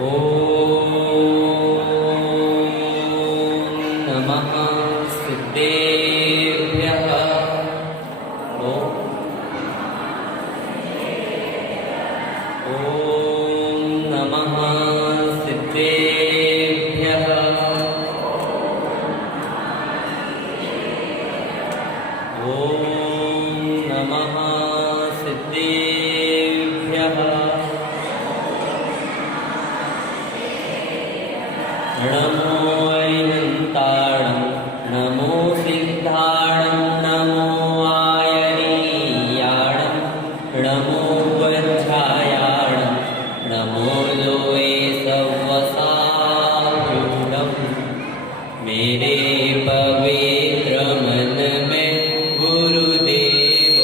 नमः सिद्धेभ्यः। ॐ नमः सिद्धेभ्यः। ॐ नमः सिद्धेभ्यः। नमो अरिहन्ताणं नमो सिद्धाणं नमो आयरीयाणं नमो वज्रायाणं नमो लोये सवसारूढं। मेरे पवित्र मन में गुरुदेव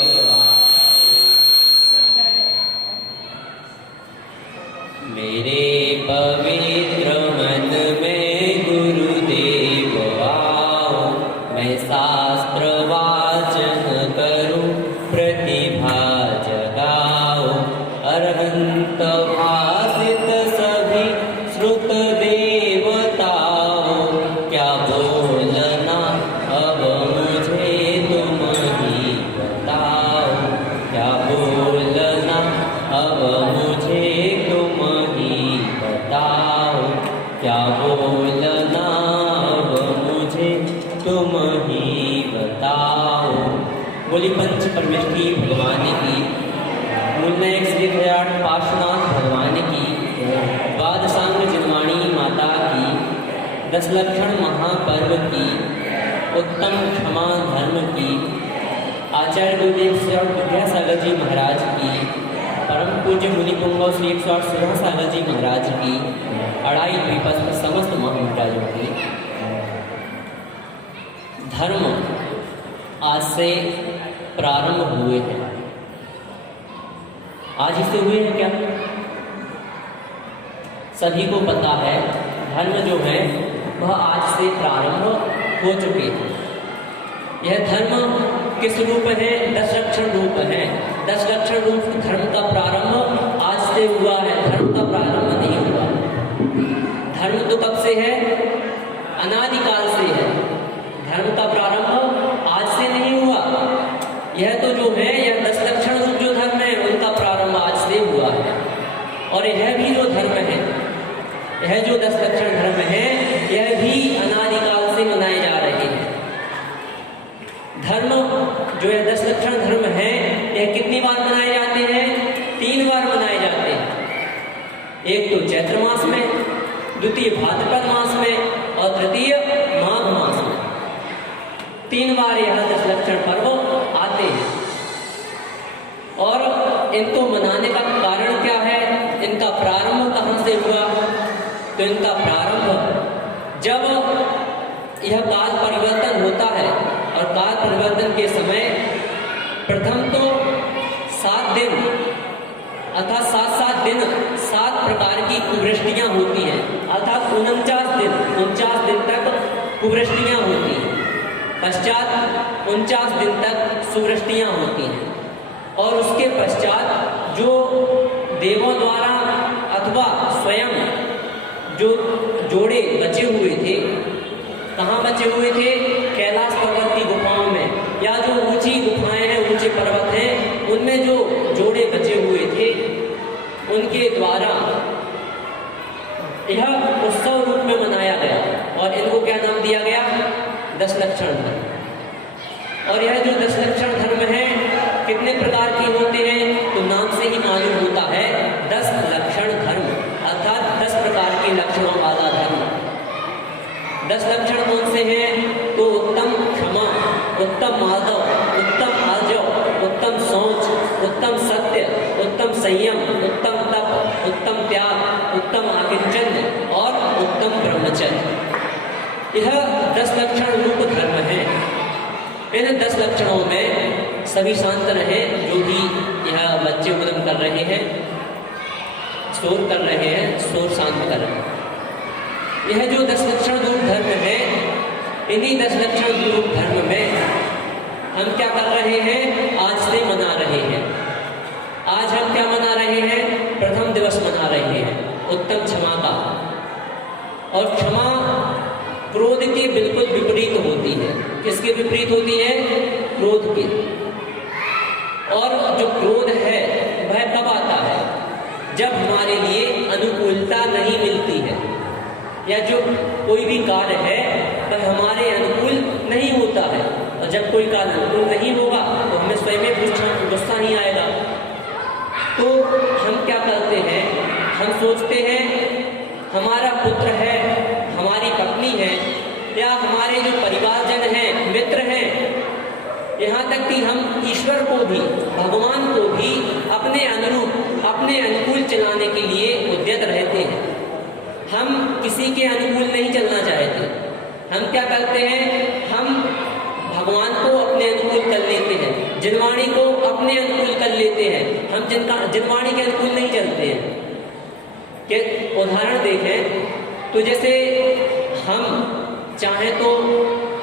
मेरे पवित्र मन में गुरुदेव आओ। मैं शास्त्र वाचन करूं प्रतिभा जगाओ। अरहंत भासित सभी श्रुत देवताओं। क्या बोलना अब मुझे तुम ही बताओ। क्या बोलना अब मुझे तुम ही बताओ। क्या बोलना अब मुझे तुम ही बताओ। बोली पंच परमेष्ठी भगवान की, मुन्नयक श्री खयाट पार्श्वनाथ भगवान की, द्वादशांग जिनवाणी माता की, 10 लक्षण महापर्व की, उत्तम क्षमा धर्म की, आचार्य गुरुदेव श्री विद्यासागर जी महाराज की, परम पूज्य मुनि पुंगव श्री 108 सुधा सागर जी महाराज की, अड़ाई द्वीपस्थ समस्त महाराजों की। धर्म आज से प्रारंभ हुए हैं। आज से हुए हैं क्या? सभी को पता है धर्म जो है वह आज से प्रारंभ हो चुके हैं। यह धर्म किस रूप है? 10 लक्षण रूप है। 10 लक्षण रूप धर्म का प्रारंभ आज से हुआ है, धर्म का प्रारंभ नहीं हुआ। धर्म तो कब से है? अनादिकाल से है। धर्म का प्रारंभ आज से नहीं हुआ। यह तो जो है यह 10 लक्षण रूप जो धर्म है उनका प्रारंभ आज से हुआ है। और यह भी जो धर्म है, यह जो 10 लक्षण धर्म है, यह भी अनादिकाल से मनाए जा रहे हैं। धर्म जो है 10 लक्षण धर्म है, यह कितनी बार मनाए जाते हैं? 3 बार मनाए जाते हैं। एक तो चैत्र मास में, द्वितीय भाद्रपद मास में और तृतीय माघ मास में। 3 बार यह 10 लक्षण पर्व आते हैं। और इनको मनाने का कारण क्या है? इनका प्रारंभ कहाँ से हुआ? तो इनका प्रारंभ जब यह काल परिवर्तन होता है, और काल परिवर्तन के समय प्रथम तो 7 दिन अर्थात 7 दिन 7 प्रकार की कुवृष्टियां होती हैं, अर्थात 49 दिन तक कुवृष्टियां होती हैं। पश्चात 49 दिन तक सुवृष्टियां होती हैं। और उसके पश्चात जो देवों द्वारा अथवा स्वयं जो जोड़े बचे हुए थे, कहाँ बचे हुए थे? कैलाश पर्वत की गुफाओं में, या जो ऊंची गुफाएं हैं, ऊंचे पर्वत हैं, उनमें जो जोड़े बचे हुए थे उनके द्वारा यह उत्सव रूप में मनाया गया। और इनको क्या नाम दिया गया? 10 लक्षण धर्म। और यह जो 10 लक्षण धर्म है कितने प्रकार के होते हैं? तो नाम से ही मालूम होता है 10 लक्षण धर्म, अर्थात 10 प्रकार के लक्षणों वाला धर्म। 10 लक्षण कौन से हैं? तो उत्तम क्षमा, उत्तम माधव, उत्तम आर्जव, उत्तम सोच, उत्तम सत्य, उत्तम संयम, उत्तम तप, उत्तम त्याग, उत्तम आकिंचन और उत्तम ब्रह्मचर्य। यह 10 लक्षण रूप धर्म है। इन 10 लक्षणों में सभी शांत रहे। जो भी यह बच्चे उद्यम कर रहे हैं, शोर कर रहे हैं, शोर शांत कर रहे हैं। यह जो 10 लक्षण रूप धर्म है, इन्हीं 10 लक्षण रूप धर्म में हम क्या कर रहे हैं? आज से मना रहे हैं। आज हम क्या मना रहे हैं? प्रथम दिवस मना रहे हैं उत्तम क्षमा का। और क्षमा क्रोध के बिल्कुल विपरीत होती है। किसके विपरीत होती है? क्रोध के। और जो क्रोध है वह कब आता है? जब हमारे लिए अनुकूलता नहीं मिलती है, या जो कोई भी कार्य है वह हमारे अनुकूल नहीं होता है। और जब कोई कार्य अनुकूल नहीं होगा तो हमें स्वयं में गुस्सा नहीं आएगा। तो हम क्या करते हैं? हम सोचते हैं हमारा पुत्र है, हमारी पत्नी है, या हमारे जो परिवारजन हैं, मित्र हैं, यहाँ तक कि हम ईश्वर को भी, भगवान को भी अपने अनुरूप, अपने अनुकूल चलाने के लिए उद्यत रहते हैं। हम किसी के अनुकूल नहीं चलना चाहते। हम क्या करते हैं? हम भगवान को अपने अनुकूल कर लेते हैं, जिनवाणी को अपने अनुकूल कर लेते हैं। हम जिनवाणी के अनुकूल नहीं चलते हैं। कि उदाहरण देखें तो जैसे हम चाहे तो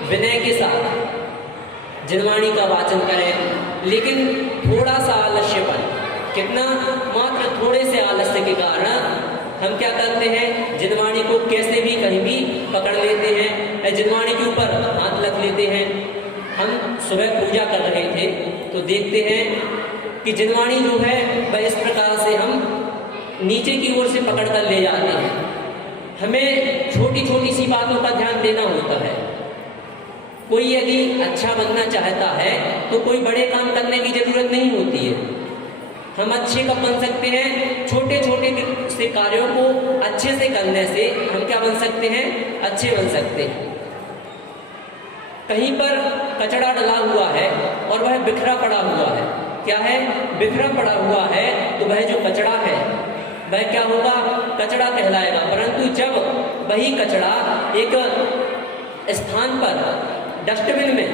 विनय के साथ जिनवाणी का वाचन करें, लेकिन थोड़ा सा आलस्यपन, कितना मात्र थोड़े से आलस्य के कारण हम क्या करते हैं? जिनवाणी को कैसे भी कहीं भी पकड़ लेते हैं, या जिनवाणी के ऊपर हाथ रख लेते हैं। हम सुबह पूजा कर रहे थे तो देखते हैं कि जिनवाणी जो है वह इस प्रकार से हम नीचे की ओर से पकड़ कर ले जाते हैं। हमें छोटी छोटी सी बातों का ध्यान देना होता है। कोई यदि अच्छा बनना चाहता है तो कोई बड़े काम करने की जरूरत नहीं होती है। हम अच्छे कब बन सकते हैं? छोटे छोटे से कार्यों को अच्छे से करने से हम क्या बन सकते हैं? अच्छे बन सकते हैं। कहीं पर कचरा डला हुआ है और वह बिखरा पड़ा हुआ है। क्या है? बिखरा पड़ा हुआ है, तो वह जो कचरा है वह क्या होगा? कचरा कहलाएगा। परंतु जब वही कचरा एक स्थान पर डस्टबिन में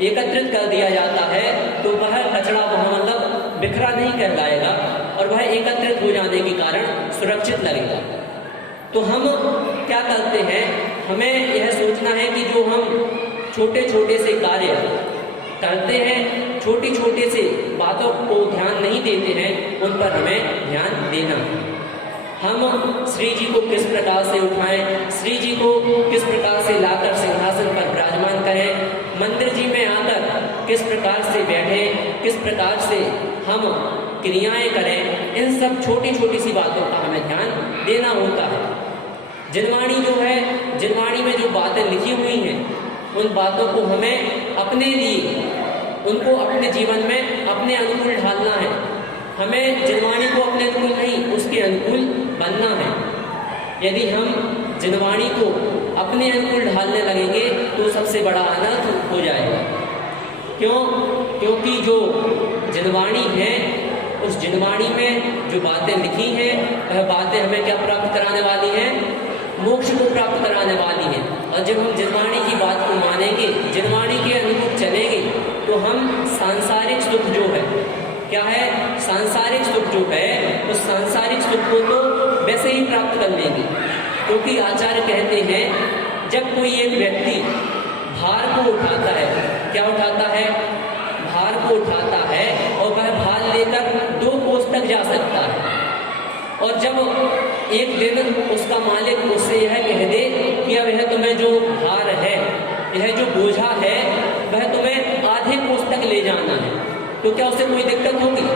एकत्रित कर दिया जाता है तो वह कचरा वहाँ मतलब बिखरा नहीं कहलाएगा, और वह एकत्रित हो जाने के कारण सुरक्षित लगेगा। तो हम क्या करते हैं? हमें यह सोचना है कि जो हम छोटे छोटे से कार्य करते हैं, छोटी छोटे से बातों को ध्यान नहीं देते हैं, उन पर हमें ध्यान देना है। हम श्री जी को किस प्रकार से उठाएं, श्री जी को किस प्रकार से लाकर सिंहासन पर विराजमान करें, मंदिर जी में आकर किस प्रकार से बैठें, किस प्रकार से हम क्रियाएं करें, इन सब छोटी छोटी सी बातों का हमें ध्यान देना होता है। जिनवाणी जो है, जिनवाणी में जो बातें लिखी हुई हैं, उन बातों को हमें अपने लिए, उनको अपने जीवन में अपने अनुकूल ढालना है। हमें जिनवाणी को अपने अनुकूल नहीं, उसके अनुकूल बनना है। यदि हम जिनवाणी को अपने अनुकूल ढालने लगेंगे तो सबसे बड़ा अनर्थ हो जाएगा। क्यों? क्योंकि जो जिनवाणी है, उस जिनवाणी में जो बातें लिखी हैं, वह बातें हमें क्या प्राप्त कराने वाली हैं? मोक्ष को प्राप्त कराने वाली हैं। और जब हम जिनवाणी की बात को मानेंगे, जिनवाणी के अनुरूप चलेंगे, तो हम सांसारिक सुख जो है, क्या है? सांसारिक सुख जो है, उस सांसारिक सुख को तो वैसे ही प्राप्त कर लेंगे। क्योंकि आचार्य कहते हैं जब कोई एक व्यक्ति भार को उठाता है, क्या उठाता है? भार को उठाता है, और वह भार लेकर 2 कोस तक जा सकता है। और जब एक दिन उसका मालिक उससे यह कह दे कि अब यह तुम्हें जो भार है, यह जो बोझा है, वह तुम्हें आधे कोस तक ले जाना है, तो क्या उसे कोई दिक्कत होगी?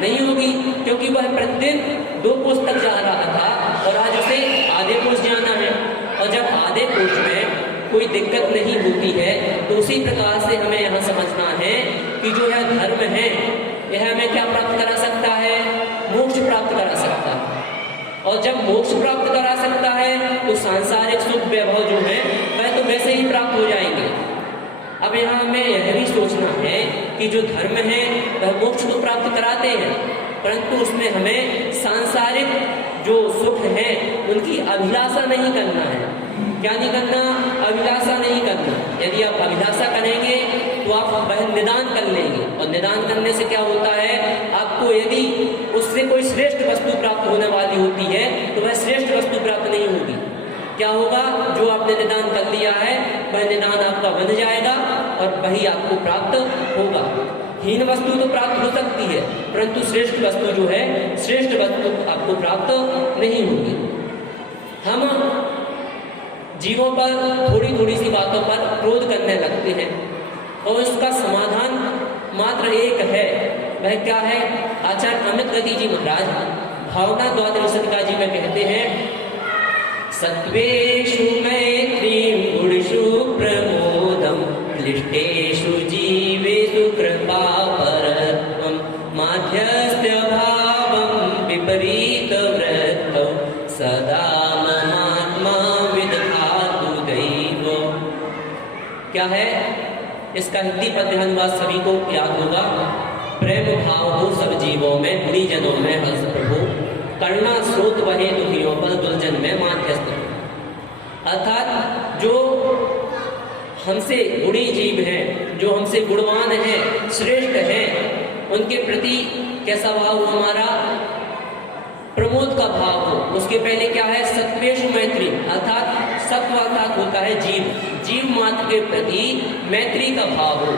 नहीं होगी, क्योंकि वह प्रतिदिन 2 कोस तक जा रहा था और आज उसे आधे कोस जाना है। और जब आधे कोस में कोई दिक्कत नहीं होती है, तो उसी प्रकार से हमें यहाँ समझना है कि जो यह धर्म है, यह हमें क्या प्राप्त करा सकता है? मोक्ष प्राप्त करा सकता है। और जब मोक्ष प्राप्त करा सकता है तो सांसारिक सुख वैभव जो है वह तो वैसे ही प्राप्त हो जाएंगे। अब यहाँ हमें यह भी सोचना है कि जो धर्म है वह मोक्ष को प्राप्त कराते हैं, परंतु उसमें हमें सांसारिक जो सुख है उनकी अभिलाषा नहीं करना है। क्या नहीं करना? अभिलाषा नहीं करना। यदि आप अभिलाषा करेंगे तो आप वह निदान कर लेंगे, और निदान करने से क्या होता है? आपको यदि उससे कोई श्रेष्ठ वस्तु प्राप्त होने वाली होती है तो वह श्रेष्ठ वस्तु प्राप्त नहीं होगी। क्या होगा? जो आपने निदान कर लिया है वह निदान आपका बन जाएगा और वही आपको प्राप्त होगा। हीन वस्तु तो प्राप्त हो सकती है, परंतु श्रेष्ठ वस्तु जो है, श्रेष्ठ वस्तु आपको प्राप्त नहीं होगी। हम जीवों पर थोड़ी थोड़ी सी बातों पर क्रोध करने लगते हैं, और उसका समाधान मात्र एक है। वह क्या है? आचार्य अमित गति जी महाराज भावना द्वादशका जी में कहते हैं, सत्वेषु मैत्रीं गुणेषु प्रमोदं क्लिष्टेषु जीवेषु कृपापरत्वं माध्यस्थ्य भावं विपरीतवृत्तौ सदा ममात्मा विदधातु दैवो। क्या है इसका हिंदी पद्य अनुवाद? सभी को याद होगा। प्रेम भाव हो सब जीवों में, गुणी जनों में हर्ष प्रभु, करुणा स्रोत बहे दुखियों पर, दुर्जन में माध्यस्थ। अर्थात जो हमसे गुणी जीव हैं, जो हमसे गुणवान हैं, श्रेष्ठ हैं, उनके प्रति कैसा भाव हो हमारा? प्रमोद का भाव हो। उसके पहले क्या है? सत्वेषु मैत्री, अर्थात सत्व अर्थात होता है जीव, जीव मात्र के प्रति मैत्री का भाव हो,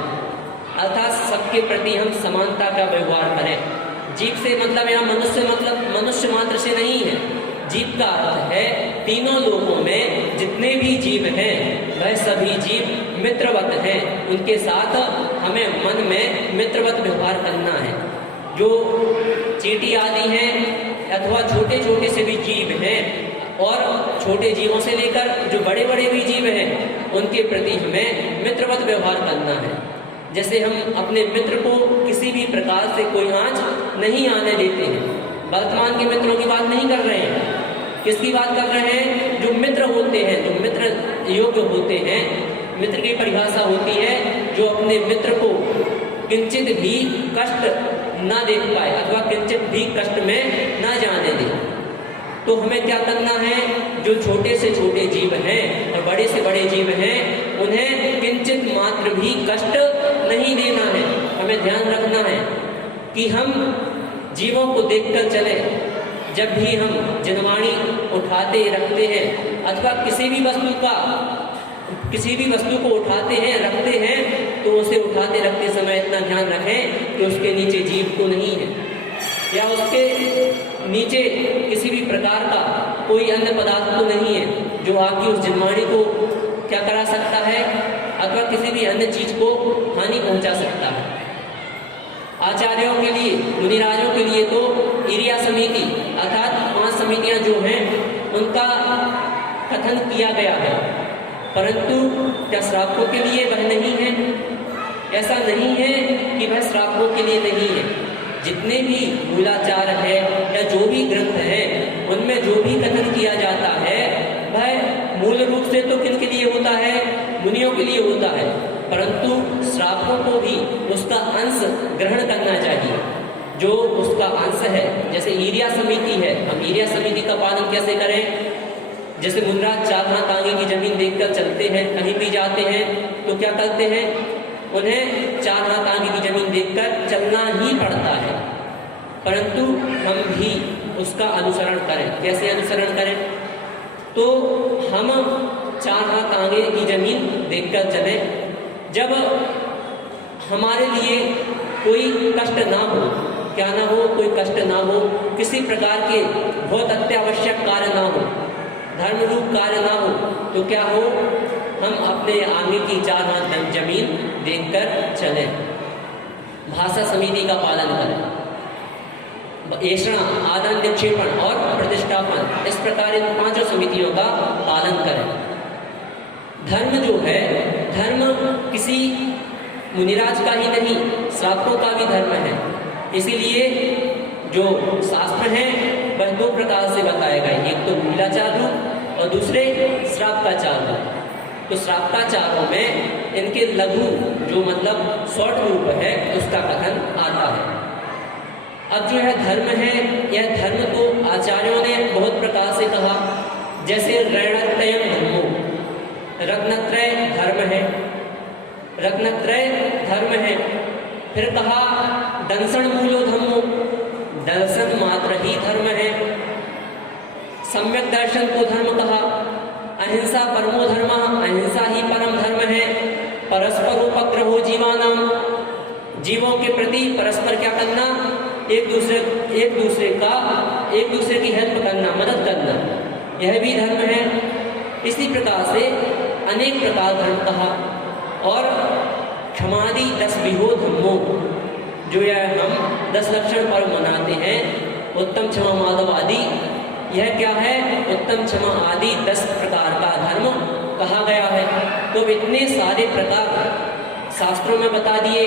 अर्थात सबके प्रति हम समानता का व्यवहार करें। जीव से मतलब यहाँ मनुष्य मात्र से नहीं है। जीव का अर्थ है तीनों लोकों में जितने भी जीव हैं वह सभी जीव मित्रवत हैं, उनके साथ हमें मन में मित्रवत व्यवहार करना है। जो चींटी आदि हैं अथवा छोटे छोटे से भी जीव हैं, और छोटे जीवों से लेकर जो बड़े बड़े भी जीव हैं उनके प्रति हमें मित्रवत व्यवहार करना है। जैसे हम अपने मित्र को किसी भी प्रकार से कोई आंच नहीं आने देते हैं। वर्तमान के मित्रों की बात नहीं कर रहे हैं, किसकी बात कर रहे हैं? जो मित्र होते हैं, जो मित्र योग्य होते हैं। मित्र की परिभाषा होती है जो अपने मित्र को किंचित भी कष्ट ना देख पाए अथवा किंचित भी कष्ट में ना जाने दे। तो हमें क्या करना है? जो छोटे से छोटे जीव हैं और बड़े से बड़े जीव हैं उन्हें किंचित मात्र भी कष्ट नहीं देना है। हमें ध्यान रखना है कि हम जीवों को देखकर चले। जब भी हम जिनवाणी उठाते रखते हैं अथवा किसी भी वस्तु को उठाते हैं रखते हैं, तो उसे उठाते रखते समय इतना ध्यान रखें कि उसके नीचे जीव तो नहीं है, या उसके नीचे किसी भी प्रकार का कोई अन्य पदार्थ तो नहीं है जो आपकी उस जिनवाणी को क्या करा सकता है अथवा किसी भी अन्य चीज को हानि पहुंचा सकता है। आचार्यों के लिए, मुनिराजों के लिए तो ईरिया समिति अर्थात 5 समितियां जो हैं उनका कथन किया गया है, परंतु क्या श्रावकों के लिए वह नहीं है? ऐसा नहीं है कि वह श्रावकों के लिए नहीं है। जितने भी मूलाचार है या जो भी ग्रंथ है उनमें जो भी कथन किया जाता है वह मूल रूप से तो किन के लिए होता है? मुनियों के लिए होता है, परंतु श्रावकों को भी उसका अंश ग्रहण करना चाहिए, जो उसका अंश है। जैसे ईरिया समिति है, हम ईरिया समिति का पालन कैसे करें? जैसे मुनिराज 4 हाथ आगे की जमीन देखकर चलते हैं, कहीं भी जाते हैं तो क्या करते हैं? उन्हें 4 हाथ आगे की जमीन देखकर चलना ही पड़ता है, परंतु हम भी उसका अनुसरण करें। कैसे अनुसरण करें? तो हम 4 हाथ आगे की जमीन देखकर चलें। जब हमारे लिए कोई कष्ट ना हो, क्या ना हो? कोई कष्ट ना हो, किसी प्रकार के बहुत अत्यावश्यक कार्य ना हो, धर्म रूप कार्य ना हो, तो क्या हो? हम अपने आगे की 4 हाथ जमीन देखकर चलें। भाषा समिति का पालन करें। ऐषणा, आदान निक्षेपण और प्रतिष्ठापन, इस प्रकार इन 5 समितियों का पालन करें। धर्म जो है, धर्म किसी मुनिराज का ही नहीं, श्रावकों का भी धर्म है। इसीलिए जो शास्त्र हैं वह 2 प्रकार से बताए गए, एक तो मूलाचार रूप और दूसरे श्रावकाचार रूप। तो श्रावकाचारों में इनके लघु जो मतलब शॉर्ट रूप है उसका कथन आता है। अब जो यह धर्म है, यह धर्म तो आचार्यों ने बहुत प्रकार से कहा। जैसे रणत्रयम् धर्मो, रत्नत्रय धर्म है, रत्नत्रय धर्म है। फिर कहा दंसन मूलो धर्मो, दर्शन मात्र ही धर्म है। सम्यक दर्शन को धर्म कहा। अहिंसा परमो धर्म, अहिंसा ही परम धर्म है। परस्पर उपग्रहो जीवानाम, जीवों के प्रति परस्पर क्या करना? एक दूसरे की हेल्प करना, मदद करना, यह भी धर्म है। इसी प्रकार से अनेक प्रकार धर्म कहा। और क्षमादि 10 विहो धर्मो, जो यह हम 10 लक्षण पर्व मनाते हैं, उत्तम क्षमा माधव आदि, यह क्या है? उत्तम क्षमा आदि 10 प्रकार का धर्म कहा गया है। तो इतने सारे प्रकार शास्त्रों में बता दिए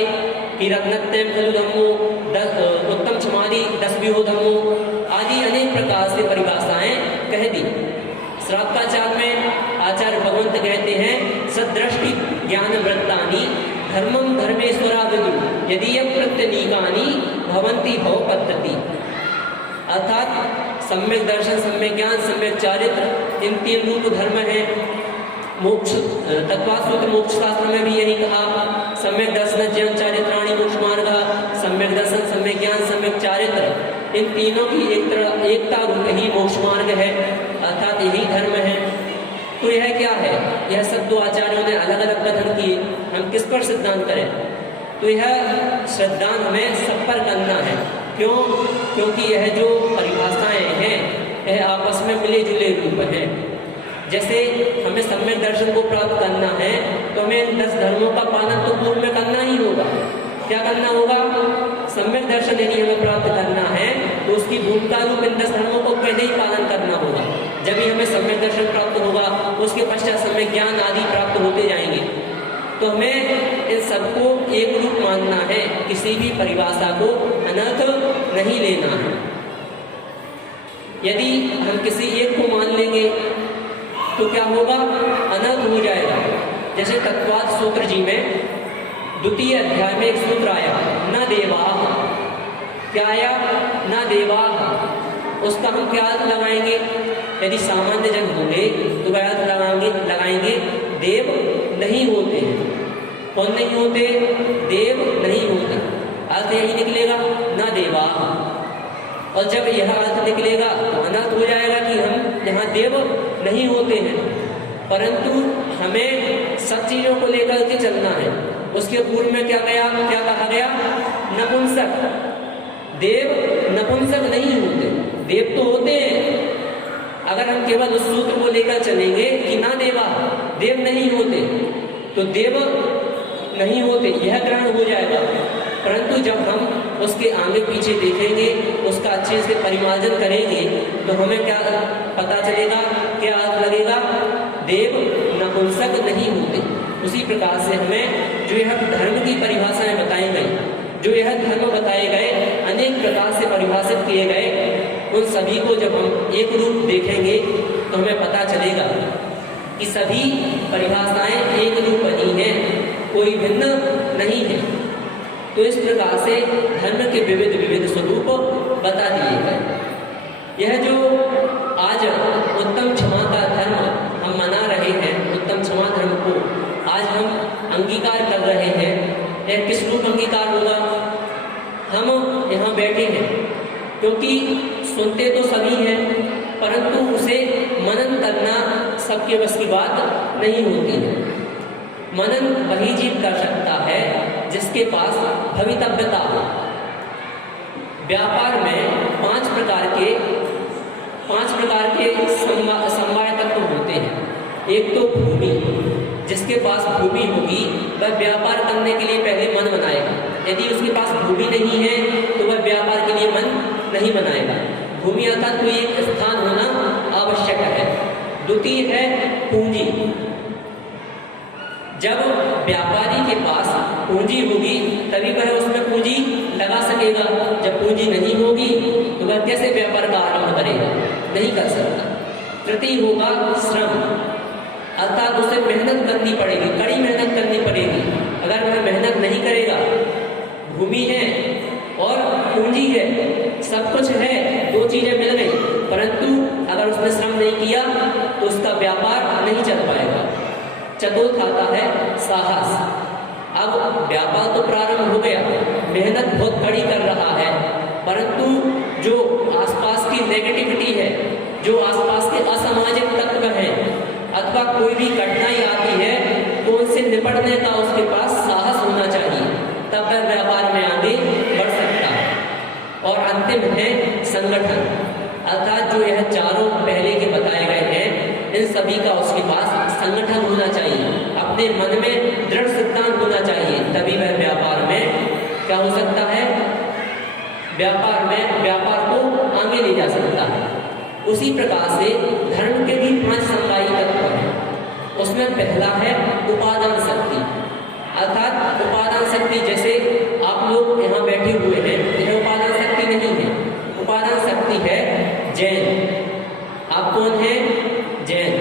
कि रत्नत्रयम खलु धम्मो, उत्तम क्षमादि 10 विहो धम्मो आदि अनेक प्रकार से परिभाषाएं कह दी। श्रावकाचार में आचार्य भगवंत कहते हैं सदृष्टि ज्ञान वृत्तानि धर्मम धर्मेश्वरा विदु यदि प्रत्यनीकानि भवंती भव पद्धति। अर्थात सम्यक दर्शन, सम्यक ज्ञान, सम्यक चारित्र, इन 3 रूप धर्म है। मोक्ष तत्वासूत्र मोक्ष शास्त्र में भी यही कहा, सम्यक दर्शन ज्ञान चारित्राणि मोक्ष मार्ग। सम्यक दर्शन, सम्यक ज्ञान, सम्यक चारित्र, इन तीनों की एकता रूप ही मोक्ष मार्ग है, अर्थात यही धर्म है। तो यह क्या है? यह सब 2 आचार्यों ने अलग अलग कथन किए। हम किस पर सिद्धांत करें? तो यह सिद्धांत हमें सब पर करना है। क्यों? क्योंकि यह जो परिभाषाएं हैं यह आपस में मिले जुले रूप हैं। जैसे हमें सम्यक दर्शन को प्राप्त करना है तो हमें इन 10 धर्मों का पालन तो पूर्व में करना ही होगा। क्या करना होगा? सम्यक दर्शन यदि हमें प्राप्त करना है तो उसकी भूमिका रूप इन 10 धर्मों को पहले ही पालन करना होगा। जब ही हमें सम्यक दर्शन प्राप्त होगा उसके पश्चात सम्यक ज्ञान आदि प्राप्त होते जाएंगे। तो हमें इन सबको एक रूप मानना है, किसी भी परिभाषा को अनर्थ नहीं लेना है। यदि हम किसी एक को मान लेंगे तो क्या होगा? अनर्थ हो जाएगा। जैसे तत्वाद सूत्र जी में 2 अध्याय में एक सूत्र आया, न देवाः। क्या आया? न देवाः। उसका हम क्या अर्थ लगाएंगे? यदि सामान्य जन होंगे तो क्या अर्थ लगाएंगे? देव नहीं होते। कौन नहीं होते? देव नहीं होते। अर्थ यही निकलेगा, न देवाः। और जब यह अर्थ निकलेगा तो अनर्थ हो जाएगा कि हम यहाँ देव नहीं होते हैं। परंतु हमें सब चीजों को लेकर के चलना है। उसके पूर्व में क्या कहा गया? नपुंसक। देव नपुंसक नहीं होते, देव तो होते हैं। अगर हम केवल उस सूत्र को लेकर चलेंगे कि ना देवा, देव नहीं होते, तो देव नहीं होते यह ग्रहण हो जाएगा। परंतु जब हम उसके आगे पीछे देखेंगे, उसका अच्छे से परिमार्जन करेंगे तो हमें क्या पता चलेगा, क्या अर्थ लगेगा? देव नपुंसक नहीं होते। उसी प्रकार से हमें जो यह धर्म की परिभाषाएं बताई गई, जो यह धर्म बताए गए, अनेक प्रकार से परिभाषित किए गए, उन सभी को जब हम एक रूप देखेंगे तो हमें पता चलेगा कि सभी परिभाषाएं एक रूप बनी हैं, कोई भिन्न नहीं है। तो इस प्रकार से धर्म के विविध स्वरूप बता दिए गए। यह जो आज उत्तम क्षमा का धर्म हम मना रहे हैं, उत्तम क्षमा धर्म को आज हम अंगीकार कर रहे हैं, यह किस रूप अंगीकार होगा? हम यहाँ बैठे हैं क्योंकि सुनते तो सभी हैं, परंतु उसे मनन करना सबके बस की बात नहीं होती है। मनन वही जीव कर सकता है जिसके पास भवितव्यता हो। व्यापार में 5 प्रकार के समवाय तत्व होते हैं। एक तो भूमि, जिसके पास भूमि होगी वह व्यापार करने के लिए पहले मन बनाएगा। यदि उसके पास भूमि नहीं है तो वह व्यापार के लिए मन नहीं बनाएगा। भूमि अर्थात कोई एक स्थान होना आवश्यक है। द्वितीय है पूंजी। जब व्यापारी के पास पूंजी होगी तभी वह उसमें पूंजी लगा सकेगा। जब पूंजी नहीं होगी तो वह कैसे व्यापार का आरंभ करेगा? नहीं कर सकता। तृतीय होगा श्रम, अर्थात उसे मेहनत करनी पड़ेगी, कड़ी मेहनत करनी पड़ेगी। अगर वह मेहनत नहीं करेगा, भूमि है और पूंजी है, सब कुछ है, 2 चीजें मिल गई, परंतु अगर उसने श्रम नहीं किया तो उसका व्यापार नहीं चल पाएगा। चतुर्थ आता है साहस। अब व्यापार तो प्रारंभ हो गया, मेहनत बहुत कड़ी कर रहा है, परंतु जो आसपास की नेगेटिविटी है, जो आसपास के असामाजिक तत्व हैं, अथवा कोई भी कठिनाई आती है तो उनसे निपटने का उसके पास साहस होना चाहिए, तब वह व्यापार में आगे बढ़ सकता है। और अंतिम है संगठन, अर्थात जो यह चारों पहले के बताए गए हैं, इन सभी का उसके पास संगठन होना चाहिए, अपने मन में दृढ़ सिद्धांत होना चाहिए, तभी वह व्यापार में क्या हो सकता है, व्यापार को आगे ले जा सकता है। उसी प्रकार से धर्म के भी 5 समवायी तत्व हैं। उसमें पहला है उपादान शक्ति, अर्थात उपादान शक्ति, जैसे आप लोग यहाँ बैठे हुए हैं, यह उपादान शक्ति नहीं है। उपादान शक्ति है जैन। आप कौन हैं? जैन।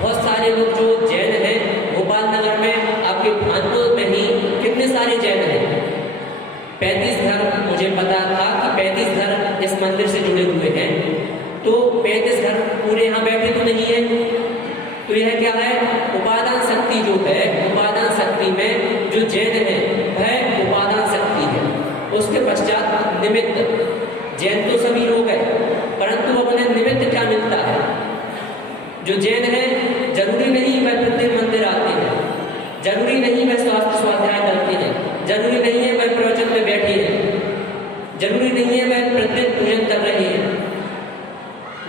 बहुत सारे लोग जो जैन हैं, भोपाल नगर में आपके भानपुर में ही कितने सारे जैन हैं। 35 घर मुझे पता था कि 35 घर इस मंदिर से जुड़े हुए हैं, तो 35 घर पूरे यहाँ बैठे तो नहीं है। तो यह क्या है? उपादान शक्ति जो है, उपादान शक्ति में जो जैन है वह उपादान शक्ति है। उसके पश्चात निमित्त। जैन तो सभी लोग हैं, परंतु अपने निमित्त क्या मिलता है? जो जैन है जरूरी नहीं वह प्रत्येक मंदिर आते हैं, जरूरी नहीं वह शास्त्र स्वाध्याय करते हैं, जरूरी नहीं है वह प्रवचन में बैठे हैं, जरूरी नहीं है वह प्रत्येक पूजन कर रहे हैं।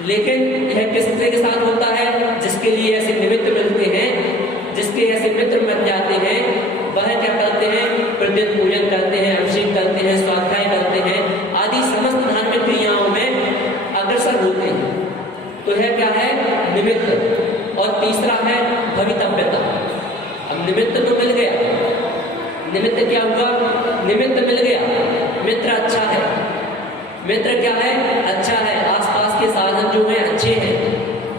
लेकिन यह किसके के साथ होता है? जिसके लिए ऐसे निमित्त मिलते हैं, जिसके ऐसे मित्र बन जाते हैं, वह क्या करते हैं? प्रत्येक पूजन करते हैं, अभिषेक करते हैं, स्वाध्याय करते हैं, आदि समस्त धार्मिक क्रियाओं में अग्रसर होते हैं। तो यह क्या है? निमित्त। और तीसरा है भवितव्यता। अब निमित्त तो मिल गया, निमित्त क्या हुआ? निमित्त मिल गया, मित्र अच्छा है। मित्र क्या है? अच्छा है, आसपास के साधन जो हैं अच्छे हैं,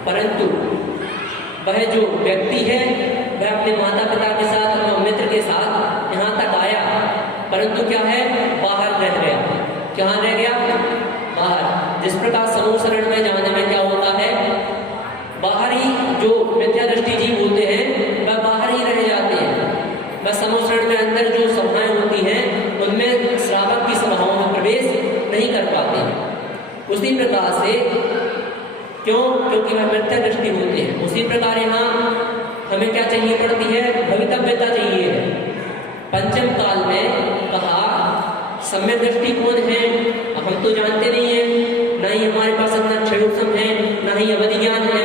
परंतु वह जो व्यक्ति है वह अपने माता पिता के साथ, अपने मित्र के साथ यहाँ तक आया, परंतु क्या है? बाहर रह गया। कहाँ रह गया? बाहर। जिस प्रकार समूह शरण में जाने में क्या होता है? बाहरी जो मिथ्या दृष्टि जीव होते हैं वह बाहर ही रह जाते हैं। वह समूह शरण में अंदर जो सभाएं होती हैं उनमें श्रावक की सभाओं में प्रवेश नहीं कर पाते हैं। उसी प्रकार से क्यों? क्योंकि वह मिथ्या दृष्टि होते हैं। उसी प्रकार यहाँ हमें क्या चाहिए पड़ती है? भवितव्यता चाहिए है। पंचम काल में कहा सम्यक दृष्टि कौन है? हम तो जानते नहीं है, ना ही हमारे पास अपना क्षयोत्सम है, ना ही अवधि ज्ञान है।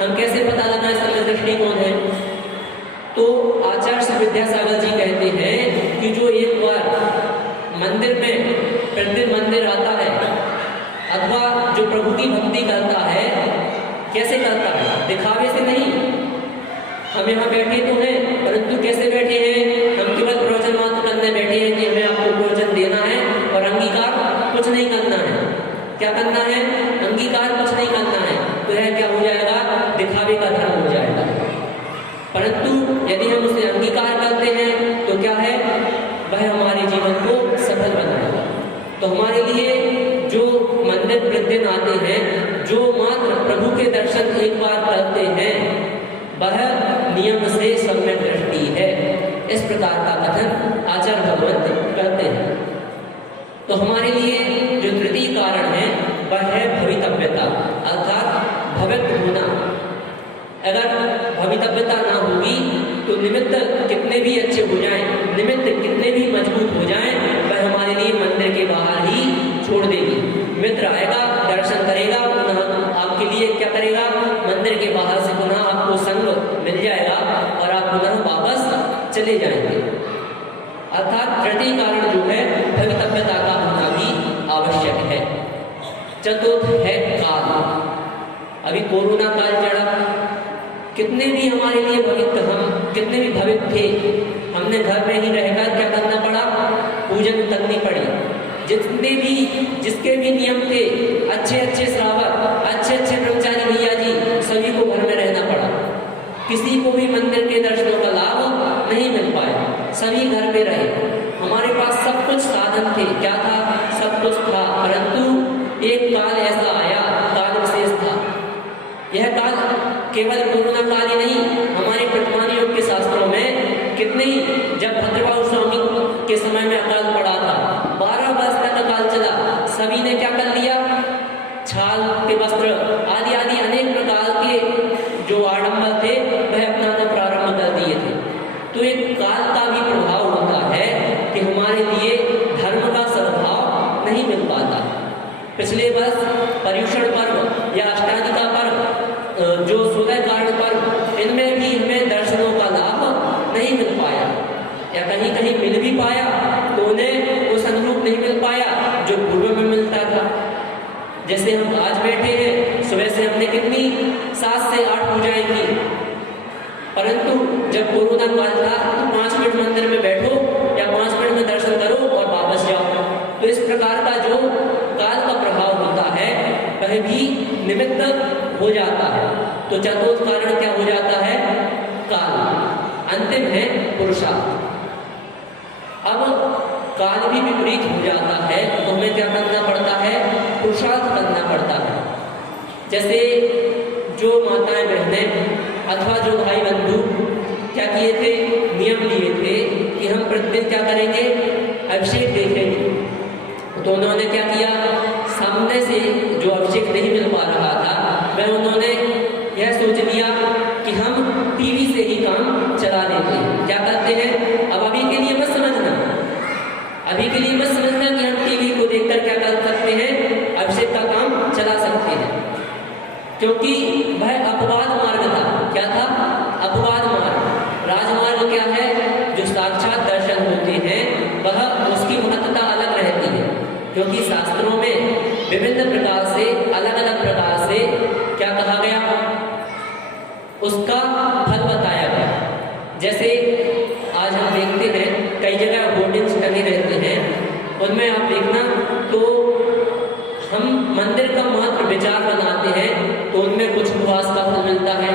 हम कैसे पता लगाएं सम्यक दृष्टि कौन है? तो आचार्य श्री विद्यासागर जी कहते हैं कि जो एक बार मंदिर में प्रतिदिन मंदिर आता है अथवा जो प्रभु की भक्ति करता है, कैसे करता है? दिखावे से नहीं। हम यहाँ बैठे तो हैं, परंतु कैसे बैठे हैं? हम केवल प्रवचन मात्र करने बैठे हैं कि हमें आपको प्रवचन देना है और अंगीकार कुछ नहीं करना है। क्या करना है? अंगीकार कुछ नहीं करना है। तो यह क्या हो जाएगा? दिखावे का धर्म हो जाएगा। परंतु यदि हम उसे अंगीकार करते हैं तो क्या है? वह हमारे जीवन को सफल बनाएगा। तो हमारे लिए जो मंदिर प्रतिदिन आते हैं, जो मात्र प्रभु के दर्शन एक बार करते हैं, वह नियम से सम्यक दृष्टि है। इस प्रकार का कथन आचार्य भगवंत करते हैं। तो हमारे लिए जो तृतीय कारण है वह है भवितव्यता, अर्थात भवित होना। अगर भवितव्यता ना होगी तो निमित्त कितने भी अच्छे हो जाएं, निमित्त कितने भी मजबूत हो जाएं, वह हमारे लिए मंदिर के बाहर ही छोड़ देगी। मित्र आएगा, दर्शन करेगा, पुनः आपके लिए क्या करेगा? मंदिर के बाहर से पुनः आपको संग मिल जाएगा और आप पुनः वापस चले जाएंगे। अर्थात तृतीय कारण जो है भवितव्यता का होना भी आवश्यक है। चतुर्थ है काल। अभी कोरोना काल चढ़ा, कितने भी हमारे लिए भवित, हम कितने भी भवित थे, हमने घर में ही रहकर क्या करना पड़ा? पूजन करनी पड़ी। जिसके भी नियम थे, अच्छे अच्छे श्रावक, अच्छे अच्छे ब्रह्मचारी भैया जी, सभी को घर में रहना पड़ा। किसी को भी मंदिर के दर्शनों का लाभ नहीं मिल पाया, सभी घर में रहे। हमारे पास सब कुछ साधन थे, क्या था? सब कुछ था, परंतु एक काल ऐसा आया, काल विशेष था। यह काल केवल कोरोना काल ही नहीं, हमारे वर्तमान युग के शास्त्रों में कितने ही, जब भद्रबाहु स्वामी के समय में अकाल पड़ा था, 12 वर्ष तक अकाल चला, सभी ने क्या कर लिया? छाल के वस्त्र आदि आदि अनेक प्रकार के जो आडंबर थे वह अपनाना प्रारंभ कर दिए थे। तो एक काल का भी प्रभाव होता है कि हमारे लिए धर्म का सद्भाव नहीं मिल पाता। पिछले वर्ष पर्युषण पर्व या अष्टाधिका पर्व जो 16 कारण कहीं मिल भी पाया तो उन्हें वो अनुरूप नहीं मिल पाया जो पूर्व में मिलता था। जैसे हम आज बैठे हैं, सुबह से हमने कितनी 7 से 8 पूजाएं की, परंतु जब कोरोना काल था तो 5 मिनट मंदिर में बैठो या 5 मिनट में दर्शन करो और वापस जाओ। तो इस प्रकार का जो काल का प्रभाव होता है वह भी निमित्त हो जाता है। तो चतुर्थ कारण क्या हो जाता है? काल। अंतिम है पुरुषार्थ। अब काल भी विपरीत हो जाता है तो हमें क्या करना पड़ता है? पुरुषार्थ करना पड़ता है। जैसे जो माताएं बहनें अथवा जो भाई बंधु क्या किए थे? नियम लिए थे कि हम प्रतिदिन क्या करेंगे? अभिषेक देखेंगे। तो उन्होंने क्या किया? सामने से जो अभिषेक नहीं मिल पा रहा था वह उन्होंने यह सोच लिया कि हम टीवी से ही काम चला लेते हैं। क्या करते हैं? अब अभी के लिए मत समझना, अभी के लिए मत समझना कि हम टीवी को देखकर क्या कर सकते हैं? अभिषेक का काम चला सकते हैं, क्योंकि वह अपवाद मार्ग था। क्या था? अपवाद मार्ग। राजमार्ग क्या है? जो साक्षात दर्शन होते हैं वह उसकी महत्ता अलग रहती है, क्योंकि शास्त्रों में विभिन्न प्रकार से अलग अलग प्रकार से क्या कहा गया? उसका फल बताया गया। जैसे आज हम देखते हैं कई जगह होर्डिंग्स टंगे रहते हैं, उनमें आप देखना तो हम मंदिर का मात्र विचार बनाते हैं तो उनमें कुछ उपवास का फल मिलता है।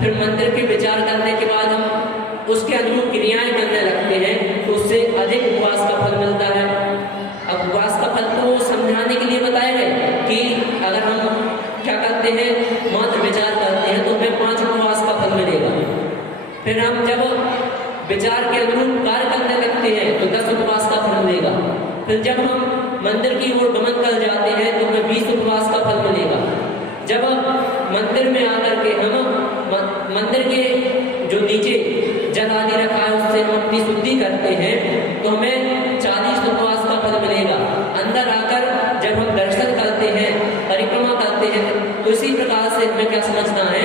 फिर मंदिर के विचार करने के बाद हम उसके अनुरूप क्रियाएं करने लगते हैं तो उससे अधिक उपवास का फल मिलता है। अब उपवास का फल तो समझाने के लिए बताया गया कि अगर हम क्या करते हैं? मात्र विचार करते हैं तो हमें 5 उपवास का फल मिलेगा। फिर हम जब विचार के अनुरूप कार्य करने लगते हैं तो 10 उपवास का फल मिलेगा। फिर जब हम मंदिर की ओर गमन कर जाते हैं तो हमें 20 उपवास का फल मिलेगा। जब मंदिर में आकर के हम मंदिर के जो नीचे जल आदि रखा है उससे हम अपनी शुद्धि करते हैं तो हमें 40 उपवास का फल मिलेगा। अंदर आकर जब हम दर्शन करते हैं, परिक्रमा करते हैं, तो इसी प्रकार से हमें क्या समझना है?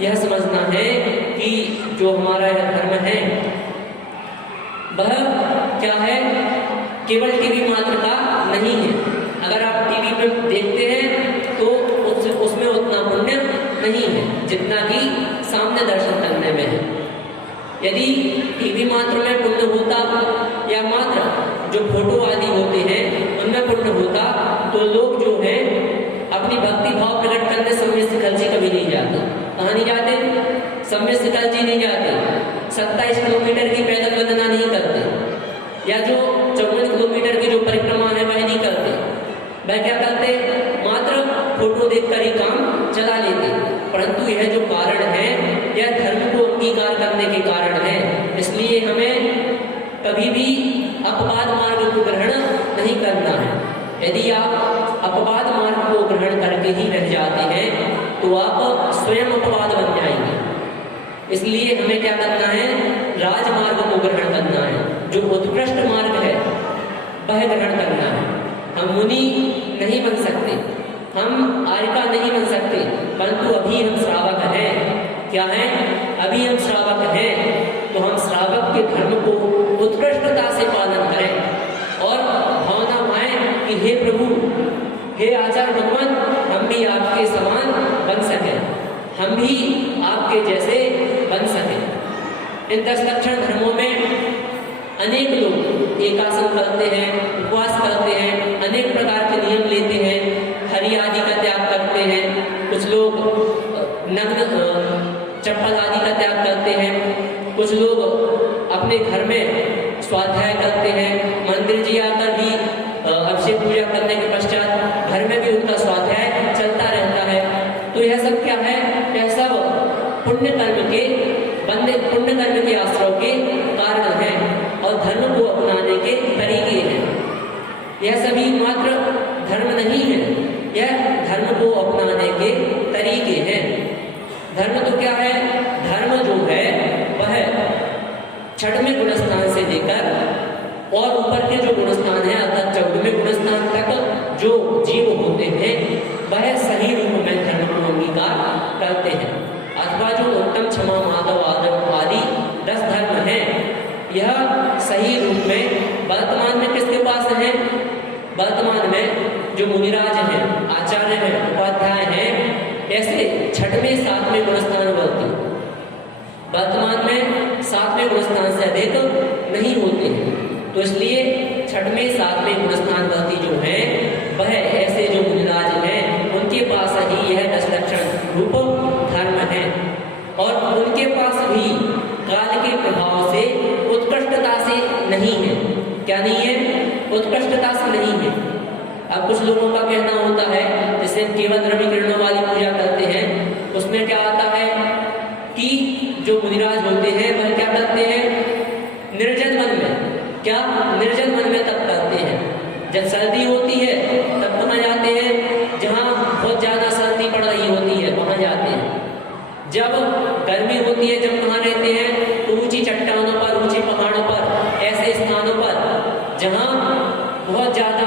यह समझना है कि जो हमारा यह धर्म है वह क्या है? केवल टीवी मात्र का नहीं है। अगर आप टीवी में देखते हैं तो उसमें उतना पुण्य नहीं है जितना कि सामने दर्शन करने में है। यदि टीवी मात्र में पुण्य होता या मात्र जो फोटो आदि होते हैं उनमें पुण्य होता तो लोग जो है अपनी भक्ति भाव प्रकट करने सम्य शिखर जी कभी नहीं जाते। कहाँ नहीं जाते? सम्य शिखर जी नहीं जाते। 27 किलोमीटर की पैदल वंदना नहीं करते, या जो 54 किलोमीटर की जो परिक्रमा है वह नहीं करते। वह क्या करते? मात्र फोटो देखकर ही काम चला लेते। परंतु यह जो कारण है यह धर्म को अंगीकार करने के कारण है। इसलिए हमें कभी भी अपवाद मार्ग को ग्रहण नहीं करना है। यदि आप अपवाद मार्ग को ग्रहण करके ही रह जाते हैं तो आप स्वयं अपवाद बन जाएंगे। इसलिए हमें क्या करना है? राजमार्ग को ग्रहण करना है, जो उत्कृष्ट मार्ग है वह ग्रहण करना है। हम मुनि नहीं बन सकते, हम आर्यका नहीं बन सकते, परंतु अभी हम श्रावक हैं। क्या है? अभी हम श्रावक हैं तो हम श्रावक के धर्म को उत्कृष्टता से पालन करें और भावना पाएं कि हे प्रभु, हे आचार्य भगवान, हम भी आपके समान बन सकें, हम भी आपके जैसे बन सकें। इन 10 लक्षण धर्मों में अनेक लोग एकासन करते हैं, उपवास करते हैं, अनेक प्रकार के नियम लेते हैं, हरि आदि का त्याग करते हैं, कुछ लोग नग्न चप्पल आदि का त्याग करते हैं, कुछ लोग अपने घर में स्वाध्याय करते हैं, मंदिर जी आकर भी अभिषेक पूजा करने के पश्चात घर में भी उनका स्वाध्याय चलता रहता है। तो यह सब क्या है? यह सब पुण्य कर्म के आश्रय के कारण है और धर्म को अपनाने के तरीके हैं। यह सभी मात्र धर्म नहीं है, यह धर्म को अपनाने के तरीके हैं। धर्म तो क्या है? धर्म जो है वह 6वें गुणस्थान से लेकर और ऊपर के जो गुणस्थान है अर्थात 14वें गुणस्थान तक जो जीव होते हैं वह सही रूप में धर्म को अंगीकार करते हैं। अथवा जो उत्तम, क्षमा, माधव, आदम आदि 10 धर्म हैं, यह सही सही रूप में वर्तमान में किसके पास है? वर्तमान में जो मुनिराज हैं, आचार्य हैं, उपाध्याय हैं, ऐसे छठवें सातवें गुणस्थानवर्ती वर्तमान में सातवें गुणस्थान से अधिक नहीं होते हैं। तो इसलिए छठवें सातवें गुणस्थानवर्ती जो हैं वह ऐसे जो मुनिराज हैं उनके पास ही यह 10 लक्षण रूप धर्म है, और उनके पास भी काल के प्रभाव से उत्कृष्टता से नहीं है। क्या नहीं है? उत्कृष्टता से नहीं है। अब कुछ लोगों का कहना होता है, जैसे केवल रवि किरणों वाली पूजा करते हैं, उसमें क्या आता है कि जो मुनिराज होते हैं वह क्या करते हैं? निर्जन वन में, क्या निर्जन वन में तप करते हैं। जब सर्दी होती है तब कहाँ जाते हैं? जहाँ बहुत ज्यादा सर्दी पड़ रही होती है वहां जाते हैं। जब गर्मी होती है, जब कहाँ रहते हैं? तो ऊंची चट्टानों पर, ऊंचे पहाड़ों पर, ऐसे स्थानों पर जहाँ बहुत ज्यादा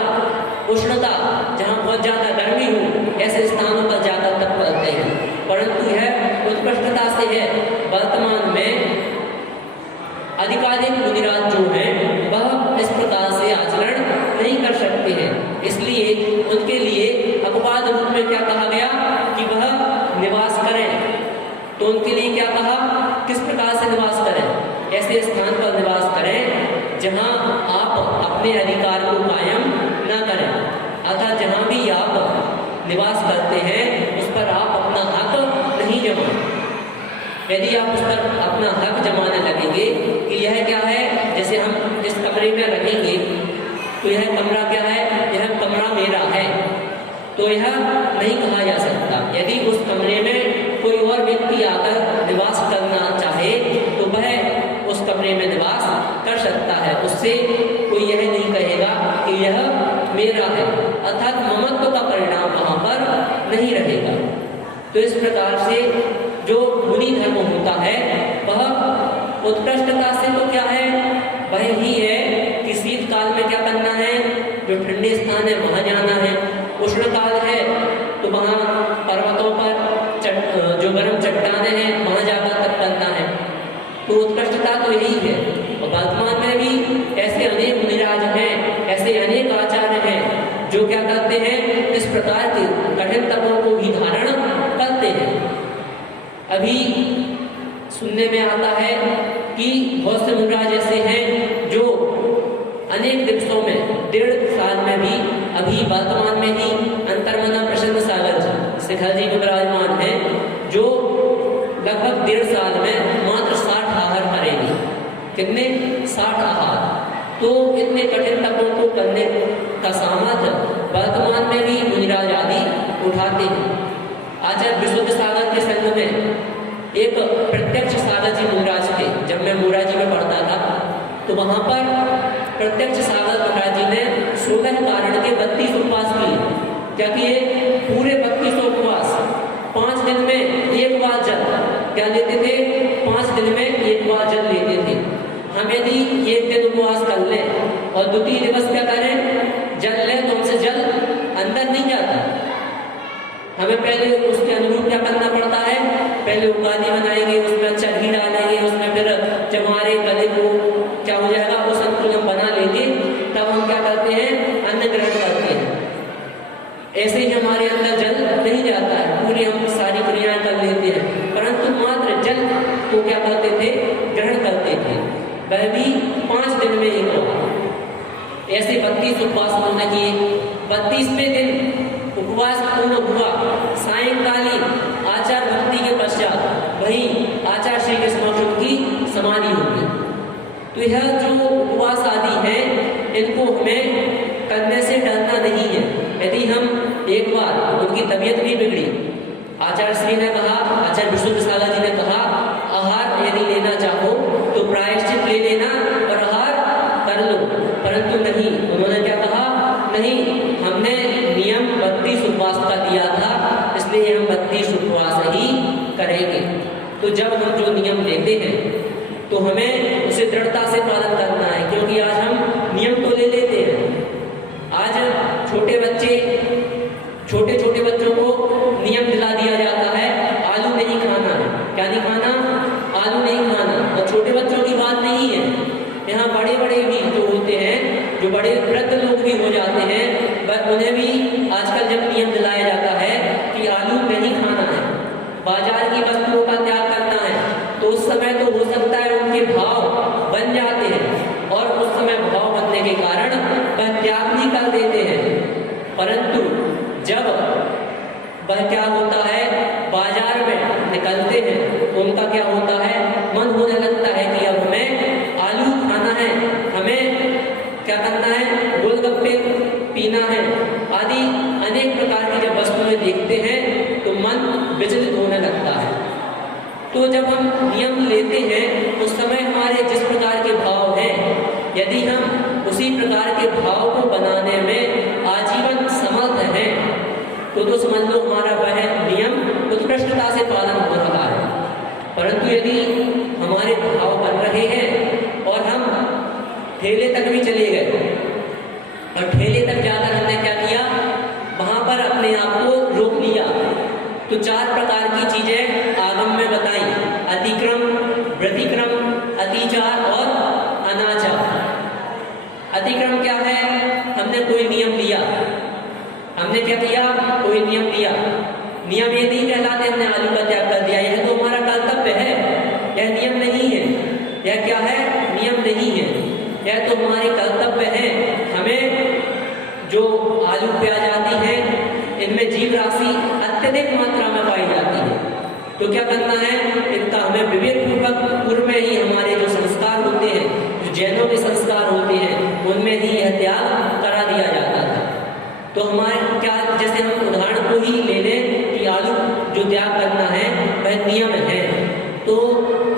उष्णता, जहाँ बहुत ज्यादा गर्मी हो, ऐसे स्थानों पर जाकर तप करते हैं। परंतु यह उत्कृष्टता से है। वर्तमान में अधिकाधिक मुनिराज जो हैं वह इस प्रकार से आचरण नहीं कर सकते हैं, इसलिए उनके लिए अपवाद रूप में क्या कहा गया कि वह निवास करें। तो उनके लिए क्या कहा? किस प्रकार से निवास करें? ऐसे स्थान पर निवास करें जहां आप अपने अधिकार को कायम न करें, अर्थात जहां भी आप निवास करते हैं उस पर आप अपना हक नहीं जमाएं। यदि आप उस पर अपना हक जमाने लगेंगे कि यह क्या है, जैसे हम इस कमरे में रहेंगे तो यह कमरा क्या है? यह कमरा मेरा है, तो यह नहीं कहा जा सकता। यदि उस कमरे में कोई और व्यक्ति आकर निवास करना चाहे तो वह उस कमरे में निवास कर सकता है, उससे कोई यह नहीं कहेगा कि यह मेरा है, अर्थात ममत्व का परिणाम वहां पर नहीं रहेगा। तो इस प्रकार से जो मुनि धर्म होता है वह उत्कृष्टता से तो क्या है? वह ही है कि शीतकाल में क्या करना है? जो ठंडे स्थान है वहां जाना है। उष्ण काल है तो वहां पर्वतों पर जो गर्म चट्टाने हैं वहां जाकर तप करना है। तो उत्कृष्टता तो यही है। और वर्तमान में भी ऐसे अनेक मुनिराज हैं, ऐसे अनेक आचार्य हैं जो क्या करते हैं? इस प्रकार के कठिन तपों को भी धारण करते हैं। अभी सुनने में आता है कि बहुत से मुनिराज ऐसे हैं जो अनेक दिवसों में, 1.5 साल में भी, अभी वर्तमान में ही अंतर्मना प्रसन्न सागर जी शिखर जी में विराजमान है, जो लगभग 1.5 साल में मात्र 60 आहार करेंगे। कितने? 60 आहार। तो इतने कठिन तपों को करने का सामर्थ्य वर्तमान में भी मुनिराज आदि उठाते हैं। आचार्य विशुद्ध सागर के संग में एक प्रत्यक्ष सागर जी मुनिराज थे। जब मैं मोराजी में पढ़ता था तो वहां पर प्रत्यक्ष सागर मुनिराज जी ने 16 कारण के 32 उपवास किए। क्या किए? पूरे 32 उपवास। 5 दिन में एक बार जल क्या लेते थे? 5 दिन में एक बार जल लेते थे। हम यदि एक दिन उपवास कर लें और द्वितीय दिवस क्या करें? जल लें तो हमसे जल अंदर नहीं जाता। हमें पहले उसके अनुरूप क्या करना पड़ता है? पहले उगाली बनाएंगे, उसमें अच्छा घी डालेंगे, उसमें फिर जब हमारे गले को क्या हो जाएगा वो संतुलन बना लेंगे, तब हम क्या करते हैं? अन्न ग्रहण करते हैं। ऐसे ही हमारे अंदर जल नहीं जाता है, पूरी हम सारी क्रियाएं कर लेते हैं, परंतु मात्र जल को क्या करते थे? ग्रहण करते थे, वह भी 5 दिन में एक बार। ऐसे 32 उपवास होने किए। 32वें दिन उपवास पूर्ण हुआ। सायंकालीन आचार भक्ति के पश्चात वही आचार्य श्री के समक्ष उनकी समाधि होगी। तो यह जो उपवास आदि है इनको हमें करने से डरना नहीं है। यदि हम एक बार उनकी तबीयत भी बिगड़ी, आचार्य श्री ने कहा, आचार्य विशुद्ध सागर जी ने कहा, आहार यदि लेना चाहो तो प्रायश्चित ले लेना और आहार कर लो, परंतु नहीं, उन्होंने क्या कहा? नहीं, हमने नियम 32 उपवास का दिया था, इसलिए हम 32 उपवास ही करेंगे। तो जब हम जो नियम लेते हैं तो हमें उसे दृढ़ता से पालन करना है, क्योंकि आज हम नियम तो ले लेते हैं। आज छोटे छोटे बच्चों को नियम दिला दिया जाता है, आलू नहीं खाना है। क्या नहीं खाना? आलू नहीं खाना। और छोटे बच्चों की बात नहीं है, यहाँ बड़े बड़े भी जो होते हैं, जो बड़े वृद्ध लोग भी हो जाते हैं, वह उन्हें भी आजकल जब नियम दिलाया जाता है कि आलू नहीं खाना है, बाजार की वस्तुओं का त्याग करना है, तो उस समय तो हो सकता है उनके भाव बन जाते हैं और उस समय भाव बनने के कारण वह त्याग नहीं कर देते हैं। परंतु जब वह क्या होता है, बाजार में निकलते हैं, उनका क्या होता है, मन होने लगता है कि अब हमें आलू खाना है, हमें क्या करना है, गोलगप्पे पीना है आदि अनेक प्रकार की जब वस्तुएं देखते हैं तो मन विचलित होने लगता है। तो जब हम नियम लेते हैं उस समय हमारे जिस प्रकार के भाव हैं, यदि हम उसी प्रकार के भाव को बनाने में आजीवन समर्थ हैं तो समझ लो हमारा वह नियम उत्कृष्टता से पालन हो रहा है। परंतु यदि हमारे भाव बन रहे हैं और हम ठेले तक भी चले गए और ठेले तक जाकर हमने क्या किया, वहां पर अपने आप को रोक लिया, तो 4 प्रकार की चीजें आगम में बताई, अतिक्रम, व्यतिक्रम, अतिचार और अनाचार। अतिक्रम क्या है, हमने कोई नियम लिया, हमने क्या किया, कोई नियम लिया, नियम ये नहीं कहलाते हमने आलू का त्याग कर दिया, यह तो हमारा कर्तव्य है, यह नियम नहीं है। यह क्या है, नियम नहीं है, यह तो हमारे कर्तव्य है। हमें जो आलू प्याज आती है इनमें जीव राशि अत्यधिक मात्रा में पाई जाती है, तो क्या करना है, इनका हमें विवेक पूर्वक पूर्व में ही हमारे जो संस्कार होते हैं, जो जैनों के संस्कार होते हैं, उनमें ही यह त्याग करा दिया जाता है। तो हमारे क्या, जैसे हम उदाहरण को ही ले लें कि आलू जो त्याग करना है वह नियम है, तो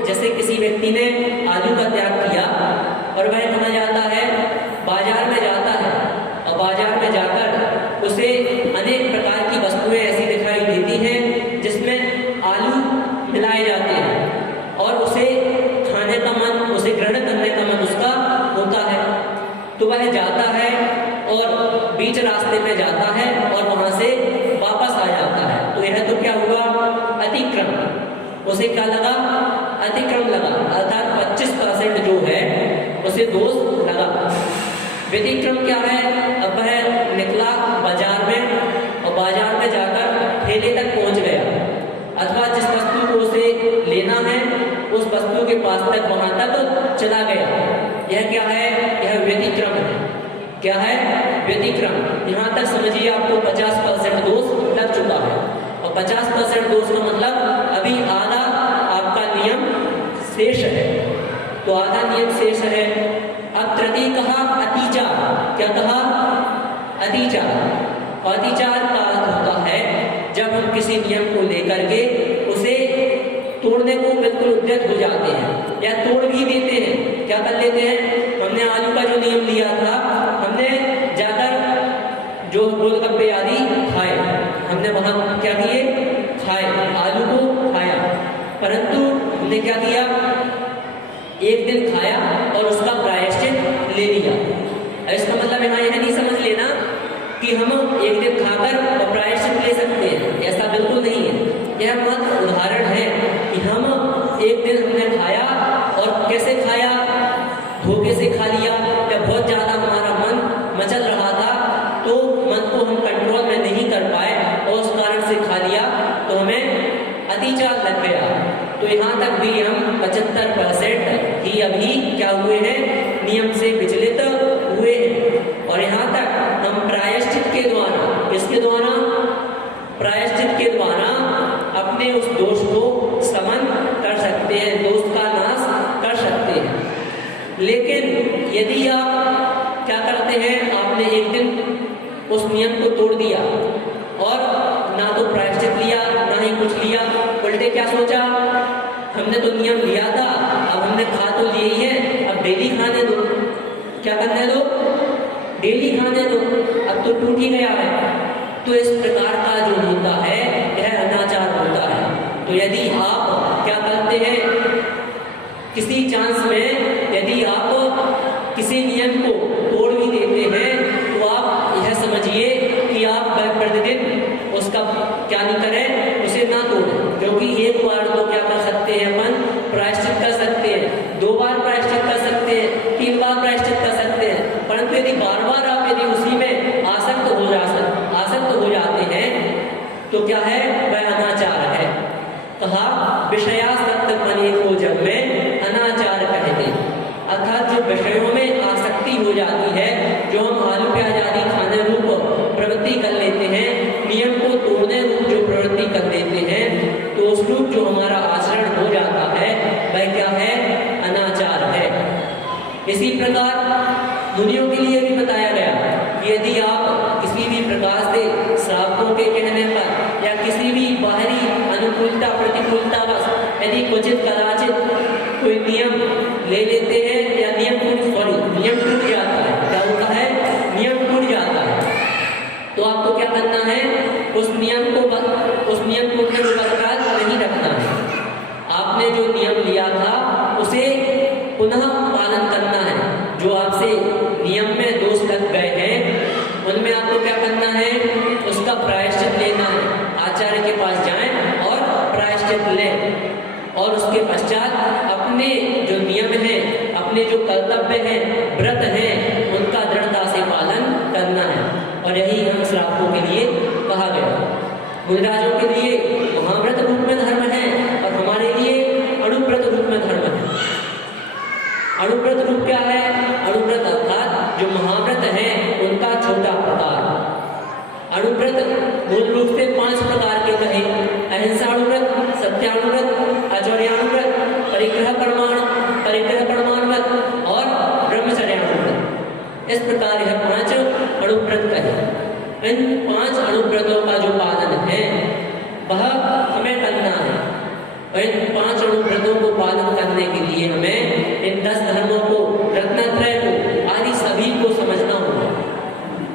जैसे किसी व्यक्ति ने आलू का त्याग किया और वह कहा जाता है, बाजार में जाता है और बाजार में जाकर उसे अनेक प्रकार की वस्तुएं ऐसी दिखाई देती हैं जिसमें आलू मिलाए जाते हैं और उसे खाने का मन, उसे ग्रहण करने का मन उसका होता है, तो वह जाता है और बीच रास्ते में जाता है और वहां से वापस आ जाता है। तो यह तो क्या हुआ, अतिक्रम, उसे क्या लगा, अतिक्रम लगा, अर्थात 25% जो है उसे दोष लगा। व्यतिक्रम क्या है, अब वह निकला बाजार में और बाजार में जाकर ठेले तक पहुंच गया, अथवा जिस वस्तु को उसे लेना है उस वस्तु के पास तक वहां तक चला गया, यह क्या है, यह व्यतिक्रम है। क्या है, व्यतिक्रम। यहाँ तक समझिए आपको 50% दोष लग चुका है और 50% दोष का मतलब अभी आधा आपका नियम शेष है, तो आधा नियम शेष है। अब तृतीय कहा अतिचार, क्या कहा, अतिचार। अतिचार का अर्थ होता है जब हम किसी नियम को लेकर के उसे तोड़ने को बिल्कुल उद्यत हो जाते हैं या तोड़ भी देते हैं। क्या कर लेते हैं, हमने आलू का जो नियम लिया था, हमने जाकर जो गोलगप्पे आदि खाए, हमने वहां क्या किए, खाए, आलू को खाया, परंतु हमने क्या किया, एक दिन खाया और उसका प्रायश्चित ले लिया। इसका मतलब यहाँ यह नहीं समझ लेना कि हम एक दिन खाकर और प्रायश्चित ले सकते हैं, ऐसा बिल्कुल नहीं है। यह मात्र उदाहरण है कि हम एक दिन हमने खाया और कैसे खाया, धोखे से खा लिया या बहुत ज्यादा हमारा मन मचल रहा था तो मन को हम कंट्रोल में नहीं कर पाए और उस कारण से खा लिया तो हमें अतिचार लग गया। तो यहाँ तक भी हम 75% ही अभी क्या हुए हैं, नियम से विचलित हुए हैं। और यहाँ तक हम प्रायश्चित के द्वारा, किसके द्वारा, प्रायश्चित के द्वारा अपने उस दोष को समन कर सकते हैं, दोष का नाश कर सकते हैं। लेकिन यदि आप क्या करते हैं, आपने एक दिन उस नियम को तोड़ दिया और ना तो प्रायश्चित लिया ना ही कुछ लिया, उल्टे क्या सोचा, हमने तो नियम लिया था, अब हमने खा तो लिए ही है, अब डेली खाने दो, क्या करने दो, डेली खाने दो, अब तो टूट ही गया है। तो इस प्रकार का जो होता है यह अनाचार होता है। तो यदि आप क्या करते हैं, किसी चांस में यदि आप किसी नियम को तोड़ भी देते हैं तो आप यह समझिए कि आप प्रतिदिन उसका क्या नहीं करें, उसे ना तोड़ें, क्योंकि एक बार तो क्या कर सकते हैं, अपन प्रायश्चित कर सकते हैं, 2 बार प्रायश्चित कर सकते हैं, 3 कहा विषयासक्त मने को जग में अनाचार कहते। अर्थात जो विषयों में आसक्ति हो जाती है, जो हम आलू प्याज आदि खाने रूप प्रवृत्ति कर लेते हैं, नियम को तोड़ने रूप जो प्रवृत्ति कर लेते हैं, तो उस रूप जो हमारा आचरण हो जाता है वह क्या है? अनाचार है। इसी प्रकार मुनियों के लिए भी बताया गया कि यदि आप किसी भी प्रकार से श्रावकों के कहने पर या किसी भी बाहरी अनुकूलता प्रतिकूलता बस यदि क्वचित कदाचित कोई नियम ले लेते हैं या नियम टूट जाता है, क्या होता है? नियम टूट जाता है, तो आपको क्या करना है? उस नियम को बरकरार नहीं रखना है। आपने जो नियम लिया था उसे पुनः पालन करना है। जो आपसे नियम में दोष लग गए हैं उनमें आपको क्या करना है? उसका प्रायश्चित लेना है। आचार्य के पास जाएं और प्रायश्चित लें और उसके पश्चात अपने जो नियम है, अपने जो कर्तव्य हैं, व्रत हैं, उनका दृढ़ता से पालन करना है। और यही हम श्रावकों के लिए कहा गया। मुनिराजों के लिए महाव्रत रूप में धर्म है और हमारे लिए अणुव्रत रूप में धर्म है। अणुव्रत रूप क्या है? अणुव्रत अर्थात जो महाव्रत है उनका छोटा प्रकार। अणुव्रत मूल रूप से 5 प्रकार के कहे: अहिंसाणुव्रत, सत्याणुव्रत, आचर्याणुव्रत, परिग्रह परमाणु व्रत और ब्रह्मचर्याणुव्रत। इस प्रकार यह 5 अणुव्रत कहे। इन 5 अणुव्रतों का जो पालन है वह हमें करना है। और इन 5 अणुव्रतों को पालन करने के लिए हमें इन 10 धर्मों को, रत्नत्रय को, आदि सभी को समझना होगा।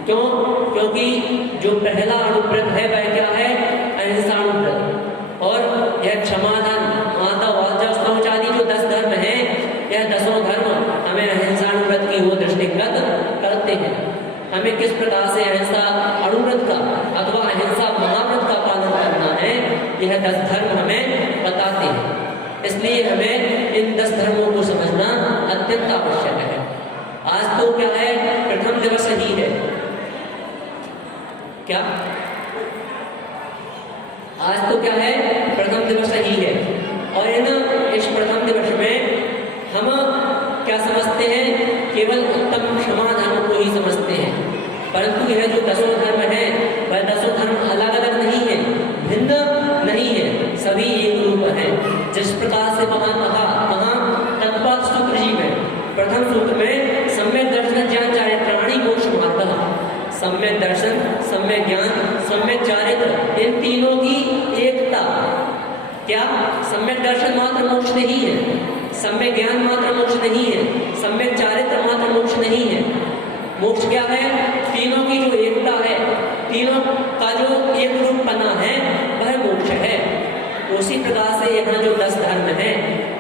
क्यों? क्योंकि जो पहला अणुव्रत है वह क्या है? अहिंसाणुव्रत। और यह क्षमादान, माता, वाचा, शौच आदि जो 10 धर्म हैं, यह 10 धर्म हमें अहिंसाणुव्रत की ओर दृष्टिगत करते हैं। हमें किस प्रकार से अहिंसा अणुव्रत का अथवा अहिंसा महाव्रत का पालन करना है, यह 10 धर्म हमें बताते हैं। इसलिए हमें इन 10 धर्मों को समझना अत्यंत आवश्यक है। आज तो क्या है? प्रथम दिवस ही है। क्या आज तो क्या है? प्रथम दिवस ही है। और इस प्रथम दिवस में हम क्या समझते हैं? केवल उत्तम क्षमा धर्म को ही समझते हैं। परंतु यह जो 10 धर्म है वह 10 धर्म अलग अलग नहीं है, भिन्न नहीं है, सभी एक रूप है। जिस प्रकार से वहां तत्पाद सूत्र जी में प्रथम सूत्र में सम्यक दर्शन ज्ञान चारित्राणि मोक्ष मार्गः, सम्यक दर्शन, सम्यक ज्ञान, सम्यक चारित्र, इन तीनों की एकता। क्या सम्यक दर्शन मात्र मोक्ष नहीं है, सम्यक ज्ञान मात्र मोक्ष नहीं है, सम्यक चारित्र मात्र मोक्ष नहीं है। मोक्ष क्या है? तीनों की जो एकता है, तीनों का जो एक रूपपना है वह मोक्ष है। उसी प्रकार से यहाँ जो 10 धर्म है,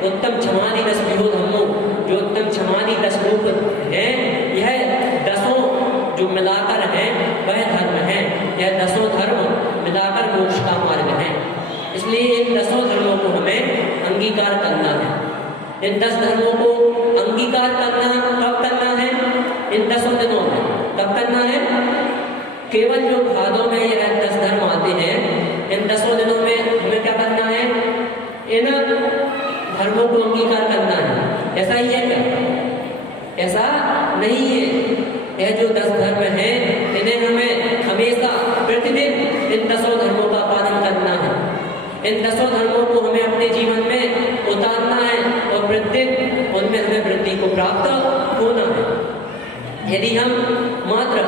उत्तम क्षमादि 10 विरोध धर्मों, जो उत्तम क्षमादि 10 रूप है, यह 10 जो मिलाकर है वह धर्म है। यह 10 धर्म मिलाकर मोक्ष का मार्ग है। इसलिए इन 10 धर्मों को हमें अंगीकार करना है। इन 10 धर्मों को अंगीकार करना कब करना है? इन 10 दिनों में। कब करना है? केवल जो भादों में यह 10 धर्म आते हैं, इन 10 दिनों में हमें क्या करना है? इन धर्मों को अंगीकार करना है। ऐसा ही है क्या? ऐसा नहीं है। यह जो 10 धर्म हैं, इन्हें हमें हमेशा प्रतिदिन इन 10 धर्मों का पालन करना है। इन 10 धर्मों को हमें अपने जीवन में उतारना है और प्रतिदिन उनमें हमें वृद्धि को प्राप्त होना है। यदि हम मात्र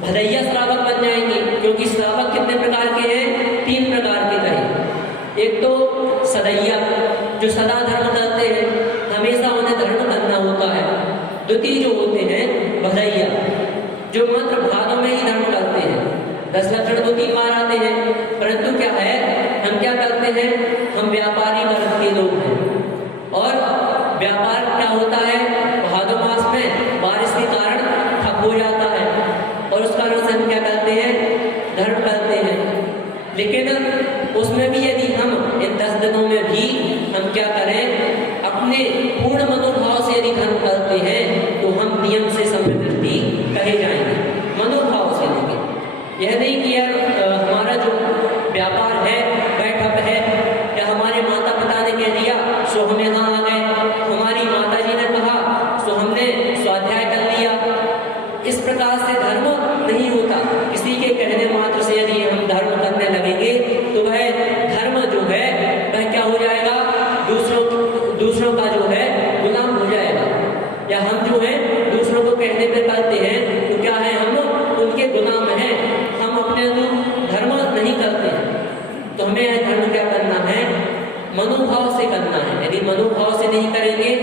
भदैया श्रावक बन जाएंगे, क्योंकि श्रावक कितने प्रकार के हैं? 3 प्रकार के कहे। एक तो सदैया, जो सदा धर्म करते हैं, हमेशा उन्हें धर्म करना होता है। द्वितीय जो होते हैं भदैया, जो मात्र भादों में ही धर्म करते हैं। 10 लक्षण 2-3 बार आते हैं, परंतु क्या है, हम क्या करते हैं? हम व्यापारी वर्ग के लोग हैं। और व्यापार क्या होता है? भादो मास में बारिश के कारण ठप हो जाता है और उस कारण से हम क्या करते हैं? धर्म करते हैं। लेकिन उसमें भी यदि हम इन 10 दिनों में भी हम क्या करें? अपने पूर्ण मनोभाव से यदि धर्म करते हैं तो हम नियम से समृद्धि कहे जाएंगे। मनोभाव से लेंगे, यह नहीं कि यार हमारा जो व्यापार है वह ठप है मनोभाव से करना है। यदि मनोभाव से नहीं करेंगे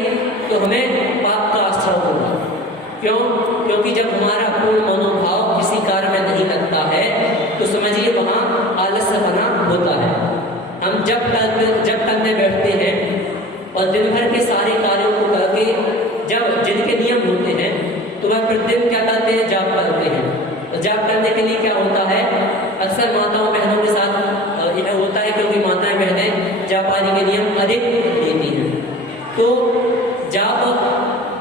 तो हमें पाप का आश्रय होगा। क्यों? क्योंकि जब हमारा पूर्ण मनोभाव किसी कार्य में नहीं लगता है तो समझिए वहाँ आलस्यपना होता है। हम जब करने बैठते हैं और दिन भर के सारे कार्यों को करके जब जिनके नियम होते हैं तो वह प्रतिदिन क्या करते हैं? जाप करते हैं। तो जाप करने के लिए क्या होता है? अक्सर माताओं बहनों के साथ यह होता है क्योंकि माताएं बहनें जाप आदि के नियम अधिक लेती हैं। तो जाप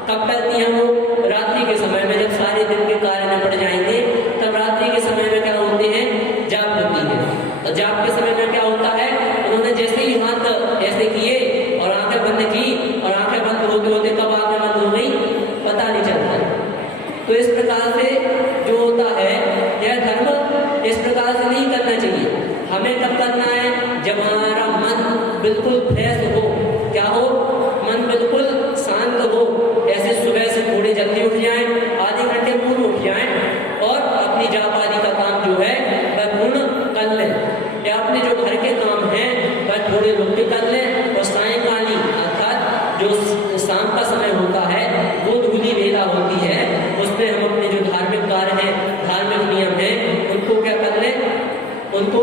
कब करती हैं? वो रात्रि के समय में, जब सारे दिन के कार्य निपट जाएंगे तब रात्रि के समय में क्या होते हैं? जाप होती है। और जाप के समय में क्या होता है? उन्होंने जैसे ही हाथ ऐसे किए और आंखें बंद की और आंखें बंद होते होते कब आंखें बंद हो गई पता नहीं चलता। तो इस प्रकार से जो होता है यह धर्म इस प्रकार से नहीं करना चाहिए। हमें कब करना है? जब हमारा मन बिल्कुल फ्रेश हो। क्या हो? मन बिल्कुल शांत हो। ऐसे सुबह से थोड़ी जल्दी उठ जाएं, आधे घंटे पूर्व उठ जाएं और अपनी जाप आदि का काम जो है वह पूर्ण कर लें, या अपने जो घर के काम हैं वह थोड़े रुक के कर लें। और सायंकालीन अर्थात जो शाम का समय होता है वो धूली वेला होती है, उसमें हम अपने जो धार्मिक कार्य हैं, धार्मिक नियम हैं, उनको क्या कर लें? उनको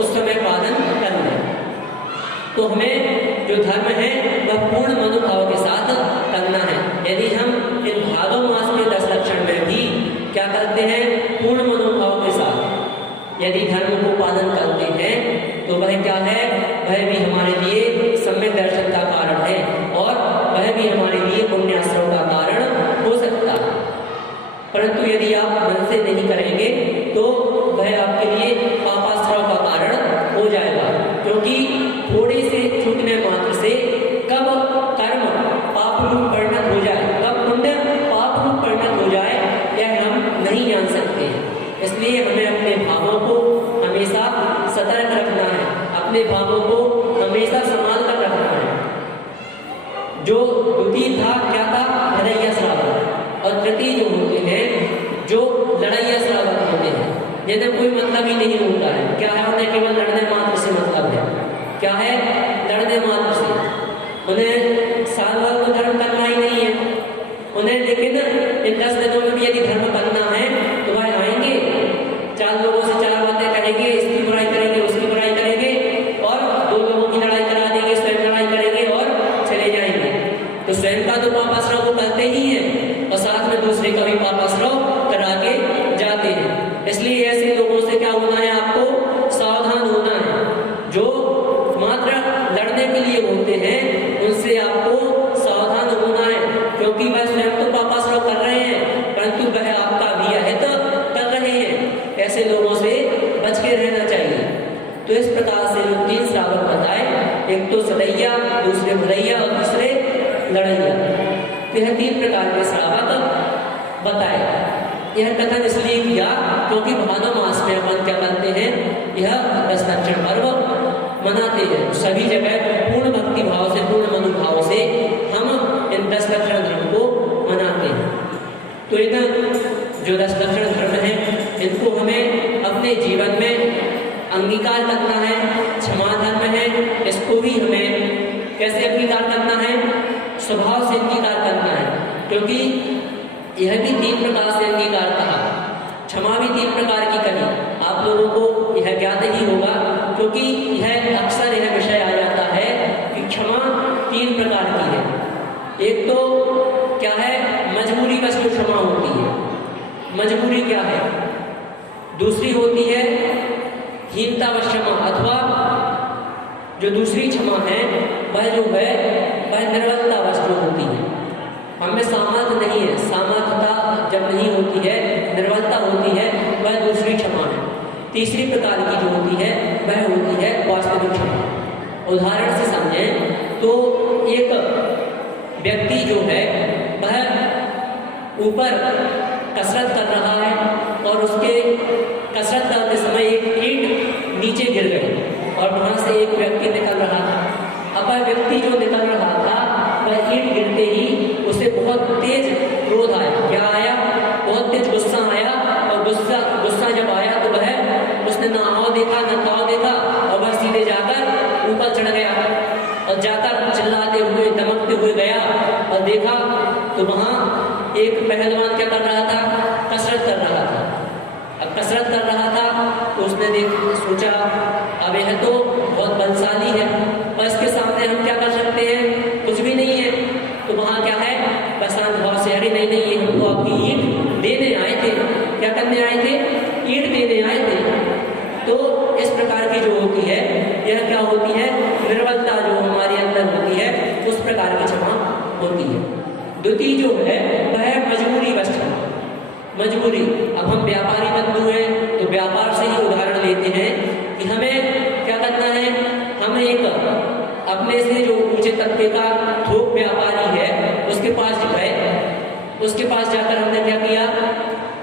उस समय पालन कर लें। तो हमें जो धर्म है वह पूर्ण मनोभाव के साथ करना है। यदि हम इन भादो मास के 10 लक्षण में भी क्या करते हैं? पूर्ण मनोभाव के साथ यदि धर्म को पालन करते हैं तो वह क्या है? वह भी हमारे लिए सम्यक दर्शन का कारण है और वह भी हमारे लिए पुण्याश्रम का कारण हो सकता है। परंतु यदि आप मन से नहीं करेंगे तो वह आपके लिए पापाश्रम का कारण हो जाएगा। क्योंकि थोड़े से छूटने मात्र से कब कर्म पाप रूप परिणत हो जाए, कब पुण्य पाप रूप परिणत हो जाए, यह हम नहीं जान सकते हैं। इसलिए हमें अपने भावों को हमेशा सतर्क रखना है, अपने भावों को हमेशा संभाल कर रखना है। जो द्वितीय था क्या था? हृदय श्रावक। और तृतीय जो होते हैं जो लड़ैया श्रावक होते हैं, जिन्हें कोई मतलब ही नहीं होता है। क्या है? उन्हें केवल लड़ने मात्र से मतलब है। क्या है? लड़ने मात्र से। उन्हें साल भर तो धर्म करना ही नहीं है उन्हें, लेकिन इन 10 दिनों में भी यदि धर्म करना है तो वह आएंगे, 4 लोगों से 4 बातें करेंगे, इसकी बुराई करेंगे, उसकी बुराई करेंगे और 2 लोगों की लड़ाई करा देंगे, स्वयं लड़ाई करेंगे और चले जाएंगे। तो स्वयं का तो पापाश्रय वो करते ही हैं और साथ में दूसरे का भी पापाश्रय करा के जाते हैं। इसलिए ऐसे लोगों से क्या होना है? आपको सावधान होना है। जो मात्र लड़ने के लिए होते हैं उनसे आपको सावधान होना है, क्योंकि वह स्वयं तो पापाश्रय कर रहे हैं परंतु वह आपका भी अहित कर रहे हैं। ऐसे लोगों से बच के रहना चाहिए। तो इस प्रकार से जो 3 श्रावक बताए, एक तो सदैया, दूसरे भदैया और तीसरे लड़ैया, तो यह 3 प्रकार के श्रावक बताए। यह कथन इसलिए किया क्योंकि भादो मास में अपन क्या करते हैं? यह 10 लक्षण पर्व मनाते हैं। सभी जगह पूर्ण भक्ति भाव से, पूर्ण मनोभाव से हम इन 10 लक्षण धर्म को मनाते हैं। तो इन जो 10 लक्षण धर्म है इनको हमें अपने जीवन में अंगीकार करना है। क्षमा धर्म है, इसको भी हमें कैसे अंगीकार करना है? स्वभाव से अंगीकार करना है, क्योंकि यह भी 3 प्रकार से अंगीकार कहा। क्षमा भी 3 प्रकार की कही। आप लोगों को यह ज्ञात ही होगा क्योंकि यह अक्सर यह विषय आ जाता है कि क्षमा 3 प्रकार की है। एक तो क्या है? मजबूरी वश जो क्षमा होती है, मजबूरी क्या है? दूसरी होती है हीनतावश क्षमा, अथवा जो दूसरी क्षमा है वह जो है वह निर्बलतावश जो होती है। हमें सामर्थ्य नहीं है, सामर्थ्यता जब नहीं होती है, निर्बलता होती है, वह दूसरी क्षमा है। तीसरी प्रकार की जो होती है वह होती है वास्तविक क्षमा। उदाहरण से समझें तो एक व्यक्ति जो है वह ऊपर कसरत कर रहा है और उसके कसरत करते समय एक ईंट नीचे गिर गई और वहां से एक व्यक्ति निकल रहा था। अब वह व्यक्ति जो निकल रहा था वह ईंट गिरते ही उसे बहुत तेज क्रोध आया। क्या आया? बहुत तेज गुस्सा आया। और गुस्सा जब आया तो वह उसने ना आओ देखा ना खाओ देखा और वह सीधे जाकर ऊपर चढ़ गया और जाकर चिल्लाते हुए दमकते हुए गया और देखा तो वहां एक पहलवान क्या कर रहा था, कसरत कर रहा था। अब कसरत कर रहा था तो उसने सोचा अब यह तो बहुत बलशाली है और इसके सामने हम क्या कर सकते हैं, कुछ भी नहीं है। तो वहां क्या है, प्रशांत भाव से अरे नहीं नहीं, हमको आपकी ईंट देने आए थे। क्या करने आए थे, ईंट देने आए थे। तो इस प्रकार की जो होती है, यह क्या होती है, निर्बलता जो हमारे अंदर होती है, उस प्रकार की क्षमा होती है। द्वितीय जो है वह है मजबूरी वश क्षमा। मजबूरी, अब हम व्यापारी बंधु हैं तो व्यापार से ही उदाहरण लेते हैं कि हमें क्या करना है, हम एक अपने से जो ऊंचे तबके का थोक व्यापारी है उसके पास गए, उसके पास जाकर हमने क्या किया,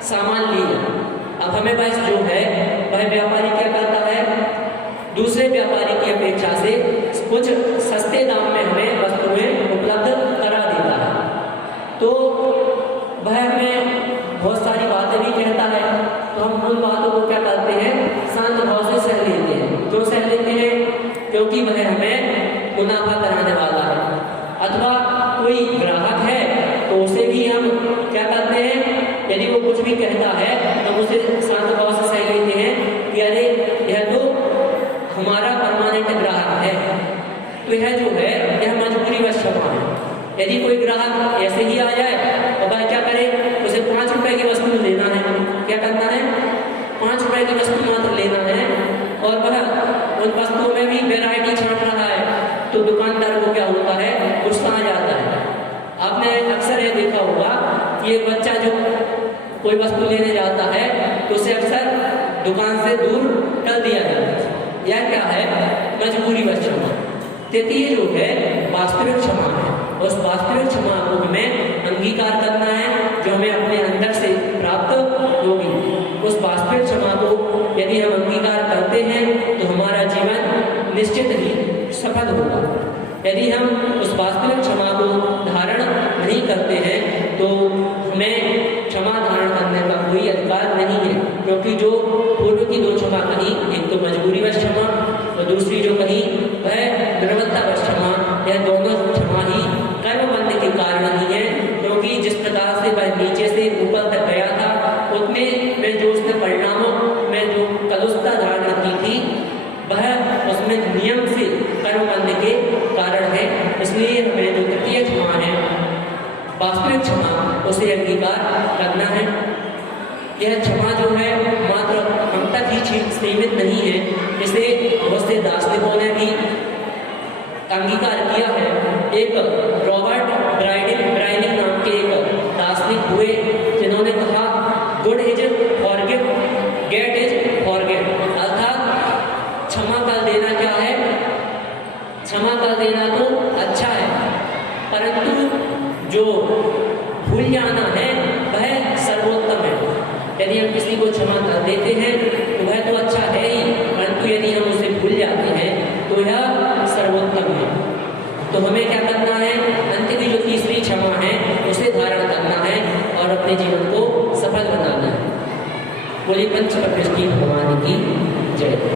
सामान लिया। अब हमें बस जो है वह व्यापारी क्या करता है, दूसरे व्यापारी की अपेक्षा से कुछ सस्ते दाम में हमें वस्तुएं उपलब्ध करा देता है। तो वह हमें बहुत सारी बातें भी कहता है, तो हम उन बातों को क्या करते हैं, शांत भाव से सह लेते हैं। क्यों सह लेते हैं, क्योंकि वह हमें मुनाफा कराने वाला है। अथवा कोई ग्राहक है तो उसे भी हम क्या करते हैं, यदि वो कुछ भी कहता है तो उसे शांत भाव से सह लेते हैं कि अरे यह तो हमारा परमानेंट ग्राहक है। तो यह जो है यह मजबूरी वश क्षमा है। यदि कोई ग्राहक ऐसे ही आ जाए तो वह क्या करे, उसे 5 रुपए की वस्तु लेना है, क्या करना है, 5 रुपए की वस्तु मात्र लेना है, और वह उन वस्तुओं में भी वैरायटी छांट रहा है, तो दुकानदार को क्या होता है, गुस्सा आ जाता है। आपने अक्सर ये देखा होगा कि एक बच्चा जो कोई वस्तु लेने जाता है तो उसे अक्सर दुकान से दूर कर दिया जाता है। यह क्या है, मजबूरी वश क्षमा। तृतीय जो है वास्तविक क्षमा है। उस वास्तविक क्षमा को हमें अंगीकार करना है जो हमें अपने अंदर से प्राप्त होगी। उस वास्तविक क्षमा को यदि हम अंगीकार करते हैं तो हमारा जीवन निश्चित ही सफल होगा। यदि हम उस वास्तविक क्षमा को धारण नहीं करते हैं तो हमें क्षमा धारण करने का कोई अधिकार नहीं है, क्योंकि जो पूर्व की 2 क्षमा कही, एक तो मजबूरी वश क्षमा और दूसरी जो कही वह निर्बलता वश क्षमा, यह दोनों क्षमा ही कर्मबंध के कारण ही है। क्योंकि जिस प्रकार से वह नीचे से ऊपर तक गया था उतने में जो उसने परिणामों में जो कलुषता धारण की थी वह उसमें नियम से कर्मबंध के कारण है। इसलिए हमें जो तृतीय क्षमा है, वास्तविक क्षमा, उसे अंगीकार करना है। यह क्षमा जो है मात्र हम तक ही सीमित नहीं है, इसे बहुत से दार्शनिकों ने भी अंगीकार किया है। एक रॉबर्ट ब्राइनिंग नाम के एक दार्शनिक हुए जिन्होंने कहा good is forgive, great is forget, अर्थात क्षमा कर देना क्या है, क्षमा कर देना तो अच्छा है, परंतु जो भूल जाना है वह सर्वोत्तम है। यदि हम किसी को क्षमा कर देते हैं तो वह तो अच्छा है ही, परंतु यदि हम उसे भूल जाते हैं तो यह सर्वोत्तम है। तो हमें क्या करना है, अंतिम जो तीसरी क्षमा है उसे धारण करना है और अपने जीवन को सफल बनाना है। बोलिए पंच प्रकृष्टि भगवान की जय।